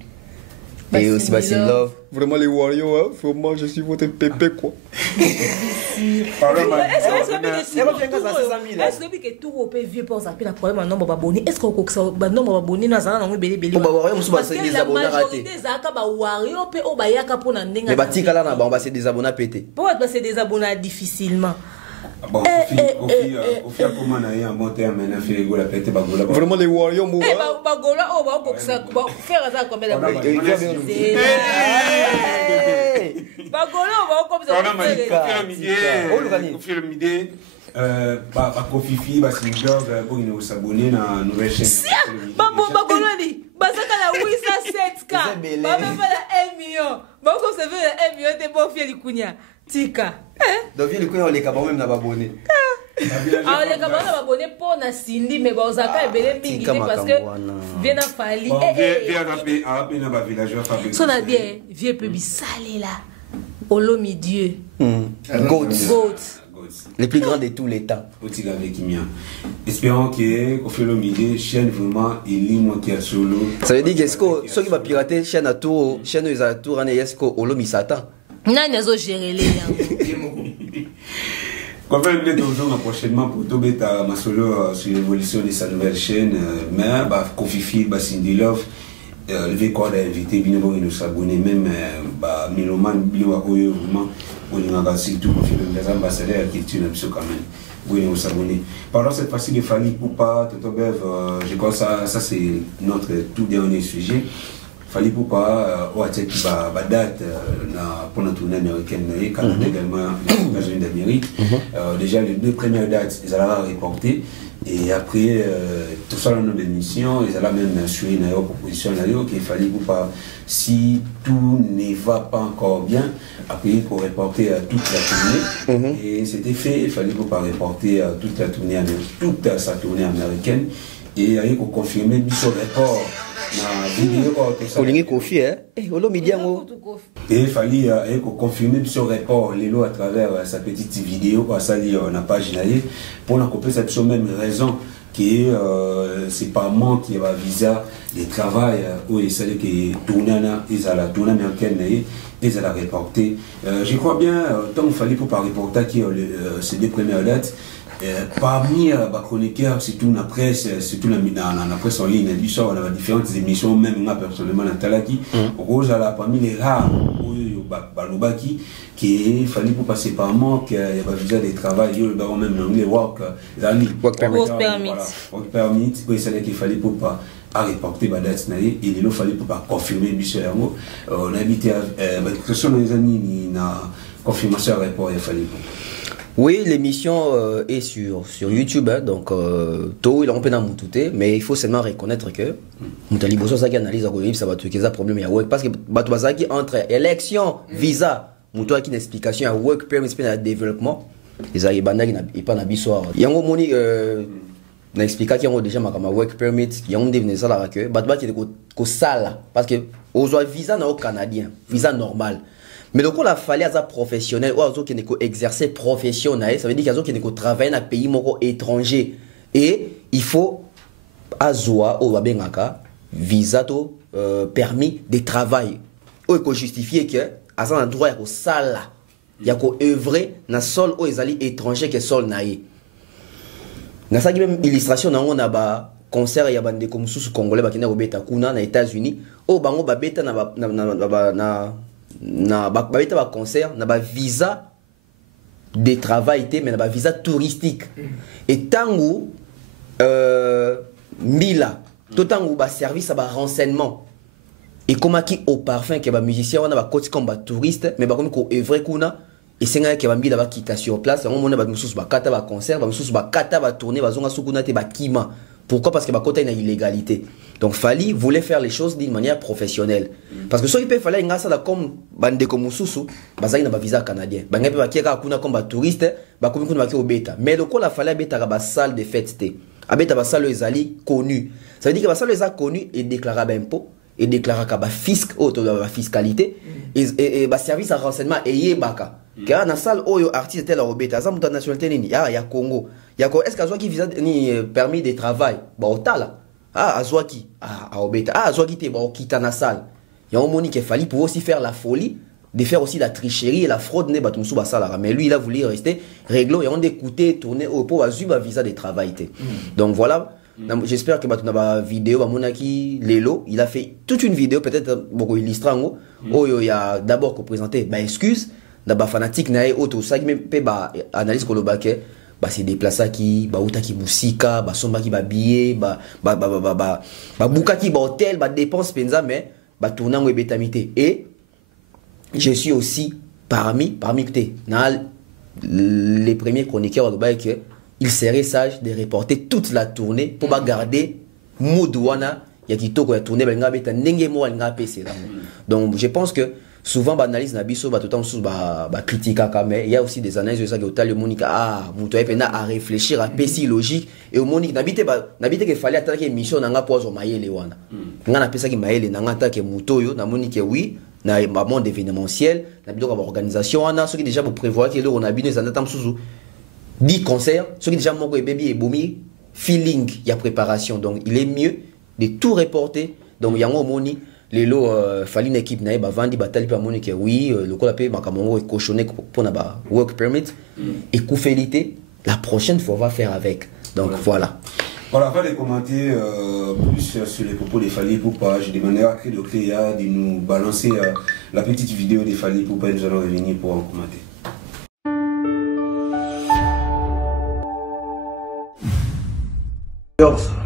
Et aussi Bassin Love. Vraiment, les Warriors, vraiment, je suis votre pépé, quoi. Est-ce que tout au PV pour ça, puis problème un nombre d'abonnés? Est-ce qu'on a un nombre d'abonnés dans un nombre de parce que la majorité des Warriors peut obayaka pour n'en mais batika là, on va se désabonner pété. Pourquoi se désabonner difficilement? Bon, au final, comment on a eu un bon terme, on a fait la pété, Bagola. Vraiment, les Warriors, moi. Bagola, on va faire ça comme la Bagola, on va comme ça. Kofifi, Basilov, bon, il s'abonner à une nouvelle chaîne. Bagolani, Basaka la Wisa 7K, Baba la 1 million, Bako se fait 1 million de bon fier Likunya, Tika. Donc, il y a les cabans même abonnés. Ah, les cabans abonnés pour na Cindy, mais Bazaka est belé mingi parce que vient à Fali. Son a bien, vieux peuple salé là. Olomi Dieu. Goat. Les plus grands de tous les temps. Espérons que Kofiolomide chaîne vraiment il lit mon qui solo. Ça veut dire que ceux qui va pirater chaîne à tour, chaîne ils à tour en est-ce que Olomi Satan. Non, ils ont géré les Kofiolomide prochainement pour tout bêta ma solo sur l'évolution de sa nouvelle chaîne mais bah Kofifi bah Cindy Love le véhicule d'invité bien bon nous s'abonner même bah Miloman Bilwa Oyo vraiment on a surtout confié les ambassadeurs qui tuent un quand même. Oui, nous s'abonner. Pendant cette fois-ci de Fali Poupa, Toto Bev, je crois que ça c'est notre tout dernier sujet. Fali Poupa, on a qui va date pour notre tournée américaine, Canada également, les États-Unis d'Amérique. Déjà les 2 premières dates, ils allaient reporter. Et après, tout ça dans nos émissions, ils allaient même assurer une proposition qu'il fallait Poupa, si tout ne va pas encore bien, après il faut reporter toute la tournée. Et c'était fait, il fallait pas reporter toute la tournée, toute sa tournée américaine. Et il faut confirmer ce report. Et il fallait confirmer ce report Lélo à travers sa petite vidéo à salir on n'a pas gêné pour l'accomplir cette même raison qui c'est pas moi qui va visa les travail où il s'agit que tourner ils à la tournée américaine ils à la reporter je crois bien tant qu'il fallait pour pas reporter qui ces 2 premières dates. Parmi les chroniqueurs, surtout la presse, surtout la presse en ligne, on a différentes émissions, même moi personnellement, Talaki, Rose, parmi les rares, Balobaki, qu'il fallait pour passer par moi, qu'il y avait visa de travail, il y avait même les work permit, il fallait pour pas reporter la date, et il fallait pour pas confirmer, on a habité que ce sont les amis, il a confirmation à report, il fallait pour. Oui, l'émission est sur YouTube, hein, donc tout il a un peu d'amoutouté, mais il faut seulement reconnaître que Moutali Bosso ça qui analyse ça va tout ça problème parce que Batouazaki entre élection, visa, muto qui une explication à work permit pe na développement ezali bandaki na pas na biso yango moni na expliquer qu'il y a déjà ma work permit il y a un devenu ça là que bat qui ko sala parce que aux visa na au canadien visa normal mais donc on a fallu à ça professionnel ou aux qui ne ko exercer professionnel ça veut dire qu'ils ont qui ne ko travailler dans pays moko étranger et il faut azoa au babengaka visa to permis de travail ou ko justifier que à ça un droit au sala il y a ko œuvrer na sol ou ezali étranger que sol naïe. Na ça même illustration na on a ba concert ya bande comme sous congolais ba kina obeta kuna na États-Unis o bango ba beta na ba beta ba concert na ba visa de travail té mais na ba visa touristique et tango mila to tango ba service ba renseignement et comment qui au parfum que ba musicien on a ba côté comme ba touriste mais ba comme ko œuvrer kuna et c'est un qui va me quitter sur place on mona ba mususu ba kata ba concert ba mususu ba kata ba tourner ba zonga sukuna te ba kima pourquoi parce que ba kota ina illégalité donc Fally voulait faire les choses d'une manière professionnelle parce que ceux qui peut fallait ngasa la comme bande comme mususu bazali na ba visa canadien ba ngepe ba kieka kuna comme ba touriste ba komi kuna ba ki obeta mais le ko la fallait beta ba salle de fête te abeta ba salle ezali connu ça veut dire que ba salle ezali connu et déclarable impôt et déclarable ba fisc auto ba fiscalité et ba service à renseignement et yebaka car na salle oyo artiste tel obeta za muta nationalité nini ya Congo ya ko est-ce qu'azwa ki visa ni permis de travail ba otala azwa ki obeta azwa ki te ba okita na salle ya on moni que Fally pour aussi faire la folie de faire aussi la tricherie et la fraude ne batumsu ba sala mais lui il a voulu rester réglo et on d'écouter tourner au pour azu ba visa de travail te donc voilà. J'espère que batuna ba vidéo ba monaki lelo il a fait toute une vidéo peut-être beaucoup illustrango oyo ya d'abord ko présenter ba excuse na ba fanatique na auto ça même pe ba analyse ko lobake ba se déplacer qui ba uta ki musika ba somba ki ba billet ba buka ki ba hôtel ba dépense penza mais ba tournango ebetamité et je suis aussi parmi na les premiers chroniqueurs de que il serait sage de reporter toute la tournée pour pas garder moudouana ya kitoko ya tournée benga beta ndenge mo nga pc donc je pense que souvent banalise na biso ba tout temps sous ba critique mais il y a aussi des analyses de ça que au monika muto epena à réfléchir à pc logique et au monika nabite que fallait attaquer émission na nga pozo mayele wana nga na pesa ki mayele na nga attaquer muto yo na monika oui na monde événementiel na bido ba organisation wana ceux qui déjà vous prévoir que on a bino ça n'attend sous 10 concerts, ceux qui déjà mon baby et boumi feeling, il y a préparation donc il est mieux de tout reporter donc il y a un moni les lots Fally une équipe naïba vandi batali pa moni que oui le col appelé makamongo est cochonné pour na ba work permit et coufélité la prochaine fois on va faire avec donc voilà. Voilà, avant de commenter plus sur les propos de Fally Ipupa, je demanderai à Credo Cléa de nous balancer la petite vidéo de Fally Ipupa et nous allons revenir pour en commenter.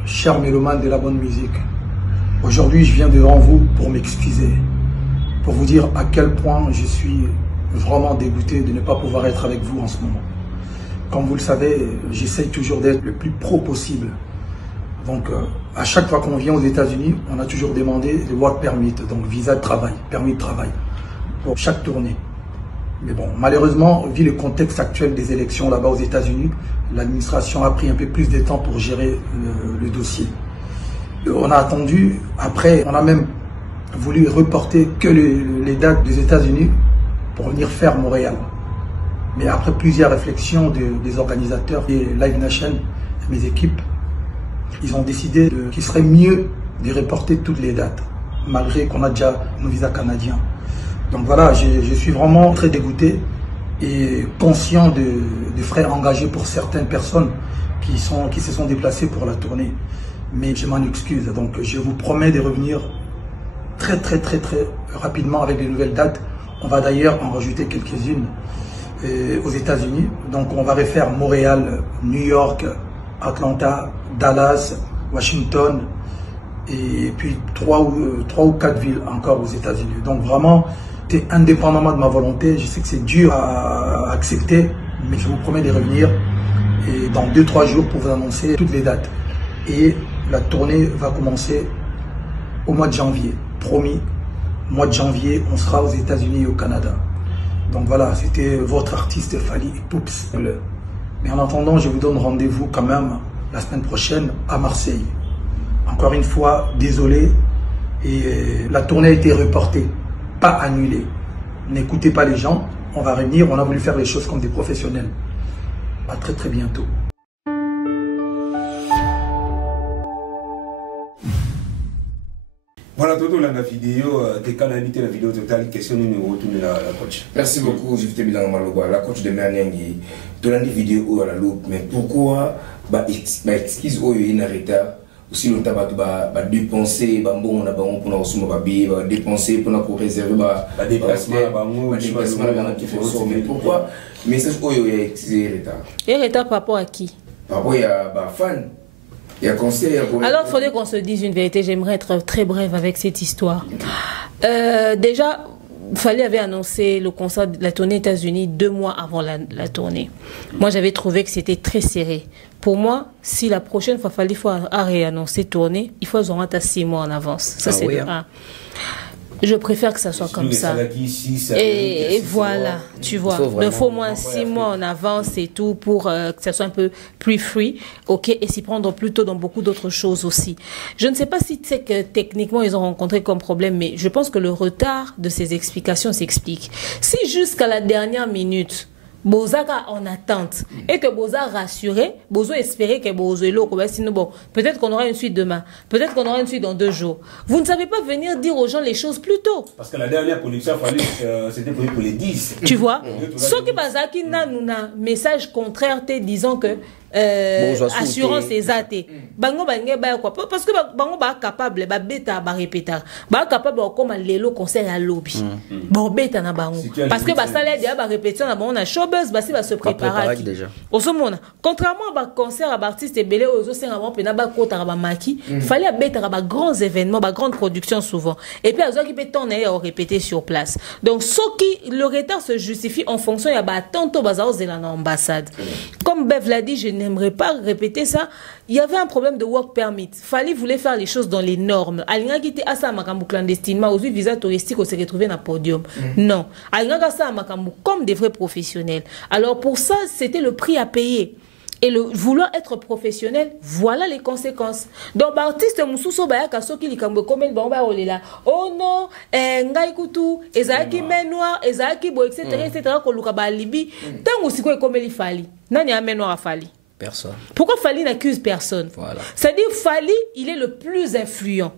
Chers mélomanes de la bonne musique, aujourd'hui je viens devant vous pour m'excuser, pour vous dire à quel point je suis vraiment dégoûté de ne pas pouvoir être avec vous en ce moment. Comme vous le savez, j'essaye toujours d'être le plus pro possible. Donc à chaque fois qu'on vient aux États-Unis, on a toujours demandé le work permit, donc visa de travail, permis de travail, pour chaque tournée. Mais bon, malheureusement, vu le contexte actuel des élections là-bas aux États-Unis, l'administration a pris un peu plus de temps pour gérer le dossier. On a attendu, après, on a même voulu reporter que les dates des États-Unis pour venir faire Montréal. Mais après plusieurs réflexions des organisateurs et Live Nation, mes équipes, ils ont décidé qu'il serait mieux de reporter toutes les dates, malgré qu'on a déjà nos visas canadiens. Donc voilà, je suis vraiment très dégoûté et conscient des frais engagés pour certaines personnes qui se sont déplacées pour la tournée. Mais je m'en excuse, donc je vous promets de revenir très rapidement avec de nouvelles dates. On va d'ailleurs en rajouter quelques-unes aux États-Unis. Donc on va refaire Montréal, New York, Atlanta, Dallas, Washington et puis 3 ou 4 villes encore aux États-Unis. Donc vraiment, c'est indépendamment de ma volonté, je sais que c'est dur à accepter, mais je vous promets de revenir et dans 2-3 jours pour vous annoncer toutes les dates. Et la tournée va commencer au mois de janvier. Promis, mois de janvier, on sera aux États-Unis et au Canada. Donc voilà, c'était votre artiste Fally Ipups. Mais en attendant, je vous donne rendez-vous quand même la semaine prochaine à Marseille. Encore une fois, désolé. Et la tournée a été reportée, pas annulée. N'écoutez pas les gens, on va revenir, on a voulu faire les choses comme des professionnels. À très très bientôt. Voilà, tout la vidéo, t'es qu'à l'inviter la vidéo totale, question numéro 2 la coach. Merci beaucoup, j'ai fait bilan Maloba, la coach de Merniangi. Dans la vidéo à la loupe, mais pourquoi excuse au une retard aussi longtemps ba dépenser ba bon on a bon pour nous ba dépenser pour nous réserver ba déplacement qui fait ça, mais pourquoi message au excuse retard. Et retard par rapport à qui? Par rapport à ba fan. Alors, il faudrait qu'on se dise une vérité. J'aimerais être très brève avec cette histoire. Déjà, Fally avait annoncé le concert de la tournée États-Unis 2 mois avant la tournée. Moi, j'avais trouvé que c'était très serré. Pour moi, si la prochaine fois Fally faut réannoncer tournée, il faut qu'ils auront à 6 mois en avance. Ça, c'est un. Je préfère que ça soit comme ça. Et voilà, tu vois. Il faut au moins 6 mois en avance et tout pour que ça soit un peu plus free. Ok, et s'y prendre plus tôt dans beaucoup d'autres choses aussi. Je ne sais pas si c'est que techniquement ils ont rencontré comme problème, mais je pense que le retard de ces explications s'explique. Si jusqu'à la dernière minute, Bozaka en attente et que Boza rassuré, Bozo espérait que Bozo est là, sinon bon, peut-être qu'on aura une suite demain, peut-être qu'on aura une suite dans 2 jours. Vous ne savez pas venir dire aux gens les choses plus tôt. Parce que la dernière production, c'était pour les 10. Tu vois, ce qui Bazaki n'a un message contraire te disant que assurance exacte. Bango bangé ba quoi parce que bango ba capable ba beta ba répéter. Ba capable comme lelo concert à lobby. Bon beta na bango parce que ba salaire dia ba répétition na bango na showbuzz ba si ba se préparer déjà. Osomona contrairement ba concert à artiste belé ozo senga ba pena ba kota ba maki, fallait beta ba grands événements, ba grande production souvent. Et puis azo qui peut tourner à répéter sur place. Donc ce qui le retard se justifie en fonction ya ba tanto bazao zelana ambassade. Comme Bev l'a dit, je n'aimerais pas répéter ça. Il y avait un problème de work permit. Fally voulait faire les choses dans les normes. Alinga qui était à ça makambu clandestinement, aux visa touristique, on s'est retrouvé dans le podium. Non. Alinga ça makambu comme des vrais professionnels. Alors pour ça, c'était le prix à payer. Et le vouloir être professionnel, voilà les conséquences. Donc, l'artiste Moussousso Bayaka Soki Likambo Komel Bamba Olela. Oh non, Ngai Koutou, Ezaki Menoir, Ezaki Bo, etc. etc. Koluka ba Libi. Tant aussi quoi Komeli Fally. Nani a Menoir à Fally? Personne. Pourquoi Fally n'accuse personne? Voilà. C'est-à-dire Fally, il est le plus influent.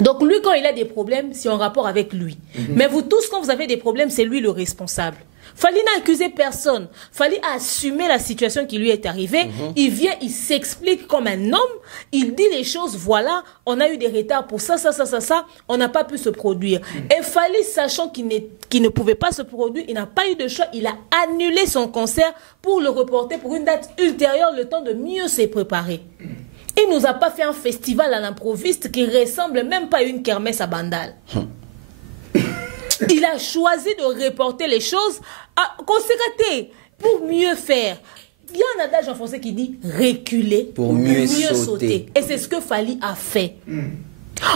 Donc lui, quand il a des problèmes, c'est en rapport avec lui. Mais vous tous, quand vous avez des problèmes, c'est lui le responsable. Fally n'a accusé personne. Fally a assumé la situation qui lui est arrivée. Il vient, il s'explique comme un homme. Il dit les choses, voilà, on a eu des retards pour ça, on n'a pas pu se produire. Et Fally, sachant qu'il ne pouvait pas se produire, il n'a pas eu de choix, il a annulé son concert pour le reporter pour une date ultérieure, le temps de mieux se préparer. Il nous a pas fait un festival à l'improviste qui ressemble même pas à une kermesse à Bandal. Il a choisi de reporter les choses à conséquenter pour mieux faire. Il y a un adage en français qui dit reculer pour mieux sauter. Et c'est ce que Fally a fait.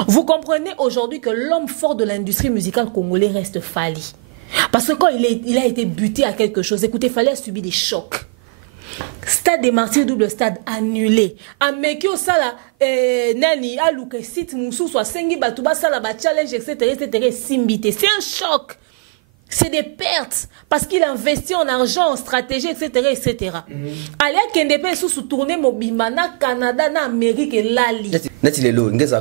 Vous comprenez aujourd'hui que l'homme fort de l'industrie musicale congolaise reste Fally. Parce que quand il a été buté à quelque chose, écoutez, Fally a subi des chocs. Stade des Martyrs, double stade annulé. Amekio sala nani aluke site musu soit sengi batuba sala ba challenge etc. Simbité. C'est un choc. C'est des pertes parce qu'il investit en argent, en stratégie, etc. Alia Kendepe sous tourner Mobimana, Canada, na Amérique et Lali.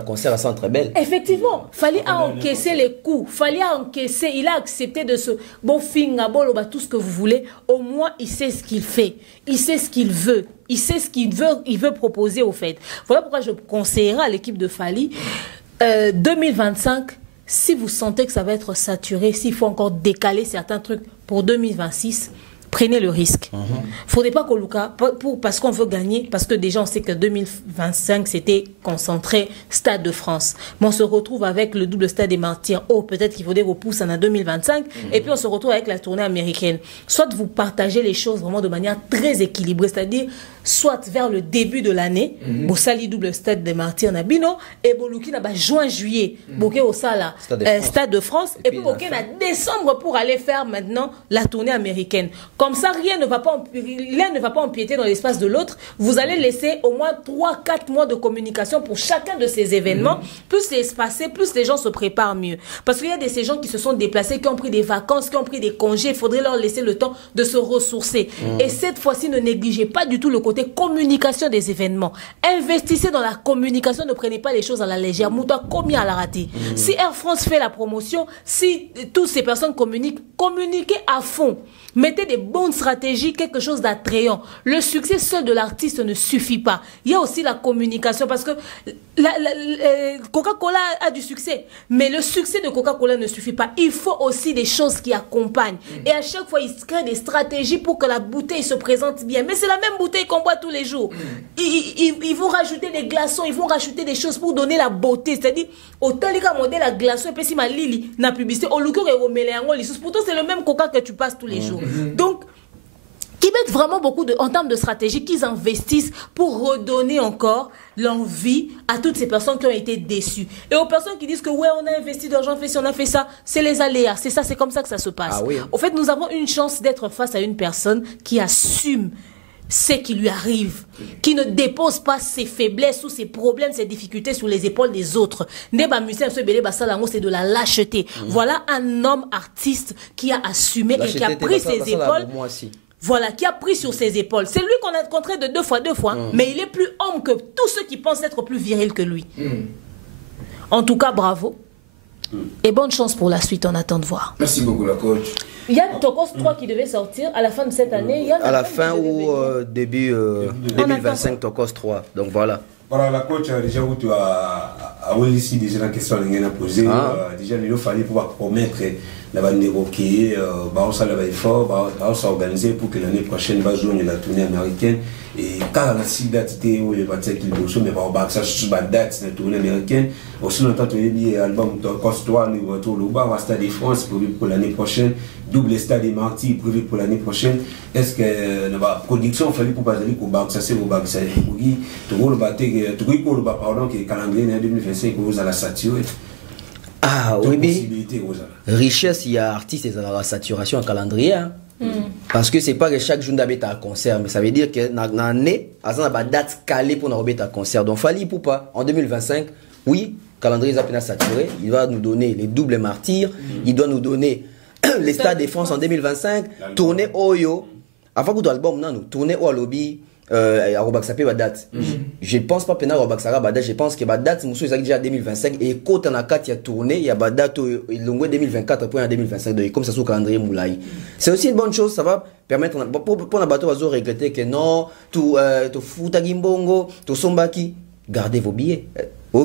Concert à Centre Belle. Effectivement, fallait encaisser les coups, fallait encaisser. Il a accepté de se bon finga boloba tout ce que vous voulez. Au moins, il sait ce qu'il fait, il sait ce qu'il veut, il sait ce qu'il veut, il veut proposer au fait. Voilà pourquoi je conseillerais à l'équipe de Fally 2025. Si vous sentez que ça va être saturé, s'il faut encore décaler certains trucs pour 2026, Prenez le risque. Faudrait pas qu'au Luka, parce qu'on veut gagner, parce que déjà on sait que 2025 c'était concentré Stade de France. Mais on se retrouve avec le double Stade des Martyrs. Oh, peut-être qu'il faudrait repousser en 2025. Et puis on se retrouve avec la tournée américaine. Soit vous partagez les choses vraiment de manière très équilibrée, c'est-à-dire soit vers le début de l'année, au sali double Stade des Martyrs Nabino, et Boluki na juin-juillet, Boké au Sala, Stade de France, et puis Boké na décembre pour aller faire maintenant la tournée américaine. Comme ça, rien ne va pas empiéter dans l'espace de l'autre. Vous allez laisser au moins 3-4 mois de communication pour chacun de ces événements. Plus c'est espacé, plus les gens se préparent mieux. Parce qu'il y a ces gens qui se sont déplacés, qui ont pris des vacances, qui ont pris des congés. Il faudrait leur laisser le temps de se ressourcer. Et cette fois-ci, ne négligez pas du tout le côté communication des événements. Investissez dans la communication, ne prenez pas les choses à la légère. Mouta combien à la rater. Si Air France fait la promotion, si toutes ces personnes communiquent, communiquez à fond. Mettez des bonnes stratégies, quelque chose d'attrayant. Le succès seul de l'artiste ne suffit pas. Il y a aussi la communication parce que Coca-Cola a du succès. Mais le succès de Coca-Cola ne suffit pas. Il faut aussi des choses qui accompagnent. Et à chaque fois, ils créent des stratégies pour que la bouteille se présente bien. Mais c'est la même bouteille qu'on boit tous les jours. Ils vont rajouter des glaçons, ils vont rajouter des choses pour donner la beauté. C'est-à-dire, autant les modèles à glaçons, et puis si ma Lili n'a publicité, au Luko et au Méléango, pourtant c'est le même Coca que tu passes tous les jours. Donc, qui mettent vraiment beaucoup en termes de stratégie, qu'ils investissent pour redonner encore l'envie à toutes ces personnes qui ont été déçues. Et aux personnes qui disent que ouais, on a investi de l'argent, on a fait ci, on a fait ça, c'est les aléas, c'est ça, c'est comme ça que ça se passe. Au fait, nous avons une chance d'être face à une personne qui assume ce qui lui arrive, qui ne dépose pas ses faiblesses ou ses problèmes, ses difficultés sur les épaules des autres. C'est de la lâcheté. Voilà un homme artiste qui a assumé et qui a pris ses épaules. Voilà, qui a pris sur ses épaules. C'est lui qu'on a rencontré de deux fois, mais il est plus homme que tous ceux qui pensent être plus virils que lui. En tout cas, bravo. Et bonne chance pour la suite, on attend de voir. Merci beaucoup, la coach. Il y a Tokos 3 qui devait sortir à la fin de cette année. Il y a à la fin ou début 2025, Tokos 3. Donc voilà. Voilà, la coach, déjà, où tu as ici déjà la question que a posée. Déjà, il fallait pouvoir promettre la bande de hockey, ça va fort, ça va organiser pour que l'année prochaine, va jouer la tournée américaine. Et quand la date où il va dire qu'il doit jouer, mais ça sur la date de la tournée américaine. Aussi longtemps, tu as dit l'album Tokos 3, le retour au bas, Stade de France prévu pour l'année prochaine, double Stade des Martyrs prévu pour l'année prochaine. Est-ce que la production, il fallait pour passer au bas, ça c'est au bas, ça c'est au bas, pardon, que le calendrier 2025, vous allez saturer. Ah oui, richesse, il y a artistes et la saturation en calendrier. Hein. Parce que c'est pas que chaque jour d'habiter à concert, mais ça veut dire que dans l'année, il y a une date calée pour nous à concert. Donc, fallait pour pas. En 2025, oui, le calendrier est saturé. Il va nous donner les doubles martyrs. Il doit nous donner les Stades de France en 2025. Tourner Oyo. Avant que l'album, nous tourner au lobby. À Robaxapé la date. Je pense pas pénal Robaxara la date, je pense que la date c'est déjà 2025 et quand on a 4 il y a tourné, il y a la date longue 2024 pour 2025 donc comme ça sur le calendrier Moulay. C'est aussi une bonne chose, ça va permettre pour la bateau à regretter que non, tout futa gimbongo, tout sombaki, gardez vos billets.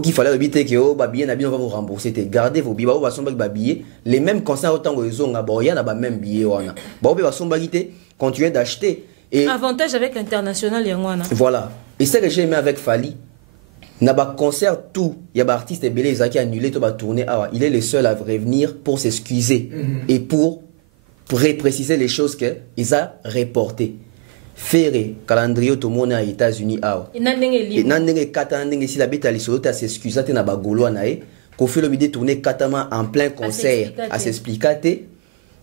Qu'il fallait éviter que oh billets on va vous rembourser, gardez vos billets, va sombaki billets, les mêmes concerts autant que ils ont il y a ba même billets wana. Va sombaki continuer d'acheter. Et avantage avec l'international, voilà. Et c'est ce que j'ai aimé avec Fali. Il y a un concert, tout. Il y a un artiste qui a annulé, tout va tourner. Il est le seul à revenir pour s'excuser et pour préciser les choses qu'il a reportées. Faire calendrier tout le monde aux États-Unis. Il y a 4 ans, si la bête a s'excusé, il y a un Kofi Olomide tourné 4 ans en plein concert à s'expliquer.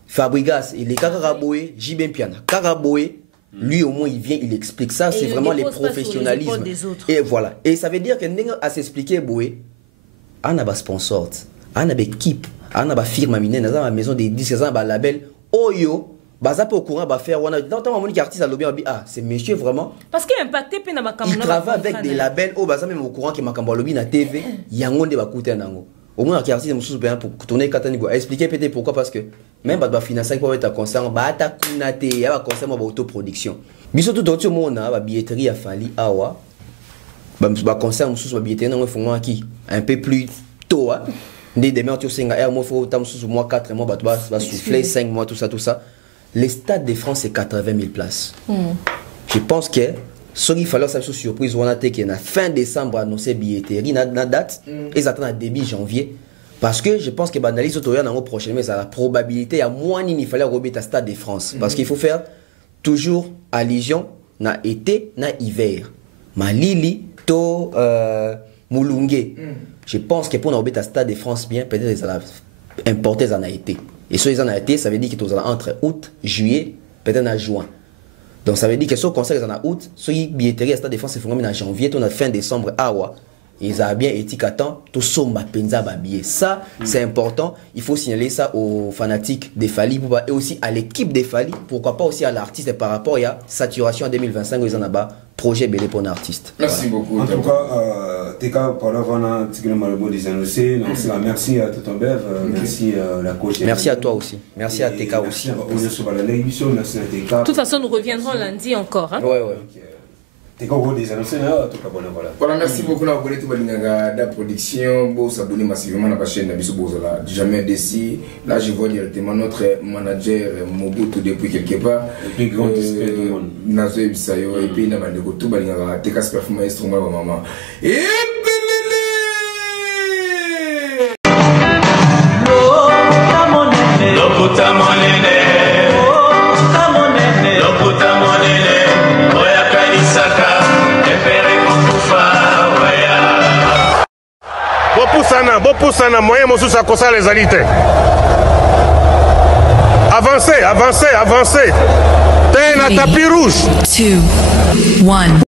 Fabrigas, il est Karaboé, Jibem Piana, Karaboé. Lui au moins il vient, il explique ça, c'est vraiment les professionnalismes. Et voilà. Et ça veut dire que à s'expliquer Boé, on a des sponsors, on a des équipes, on a des firmes à miner, on a une maison des disques, on a un label. Oyo, ça peut au courant va faire. On a dans temps qui artiste à lobby, c'est monsieur vraiment. Parce qu'il impacté puis na il travaille avec des labels. Oh ça même au courant qui m'a lobby na TV, yangonde va coûter nango. Au moins qui artiste mususu bien pour tourner Katanigo. Expliquer peut-être pourquoi parce que même ba financer pour être concert ba ta kunate ya ba concert ba autoproduction biso tout autre monde ba billetterie a fali awa ba concert mususu ba billetterie na font qui un peu plus tôt hein des demain tu singa air mo faut tam mususu mois 4 mois ba souffler 5 mois tout ça les stades de France, c'est 80 000 places. Je pense que ce qu'il fallait faire surprise, on a été que fin décembre annoncé billetterie, na date, ils attendent à début janvier. Parce que je pense que l'analyse autour dans prochain, mais la probabilité, il y a moins il fallait remettre à stade de France. Parce qu'il faut faire toujours allusion na été, na hiver. Malili, to Moulungue. Je pense que pour nous à stade de France bien, peut-être qu'ils allaient importer en été. Et si ils en été, ça veut dire qu'ils sont entre août, juillet, peut-être en juin. Donc ça veut dire que ce concert en août, ce qui billetterie à stade de France, c'est en janvier, on a fin décembre, awa. Ils ont bien éthique à temps, tout somba penza babier. Ça, c'est important. Il faut signaler ça aux fanatiques des Fali et aussi à l'équipe des Fali. Pourquoi pas aussi à l'artiste par rapport à la saturation en 2025 où ils en ont bas projet belé pour un artiste. Merci beaucoup. En tout cas, Teka, par là, on a des annoncés. Merci à Tonton Bev, merci à la coach. Merci à toi aussi. Merci à Teka aussi. Merci à Teka. De toute façon, nous reviendrons lundi encore. Hein? Ouais. Voilà, merci beaucoup à vous la production. Vous s'abonnez massivement à la chaîne Nabiso jamais décis. Là, je vois directement notre manager Mobutu depuis quelque part. Le plus grand disque du monde. Nazo Bisayo et puis Namande Gotou Balinga, Tekas Perfume Instrument Maman. Et Bopusana, moyen mosusu akosa les alités. Avancez. T'es un tapis rouge. 2, 1.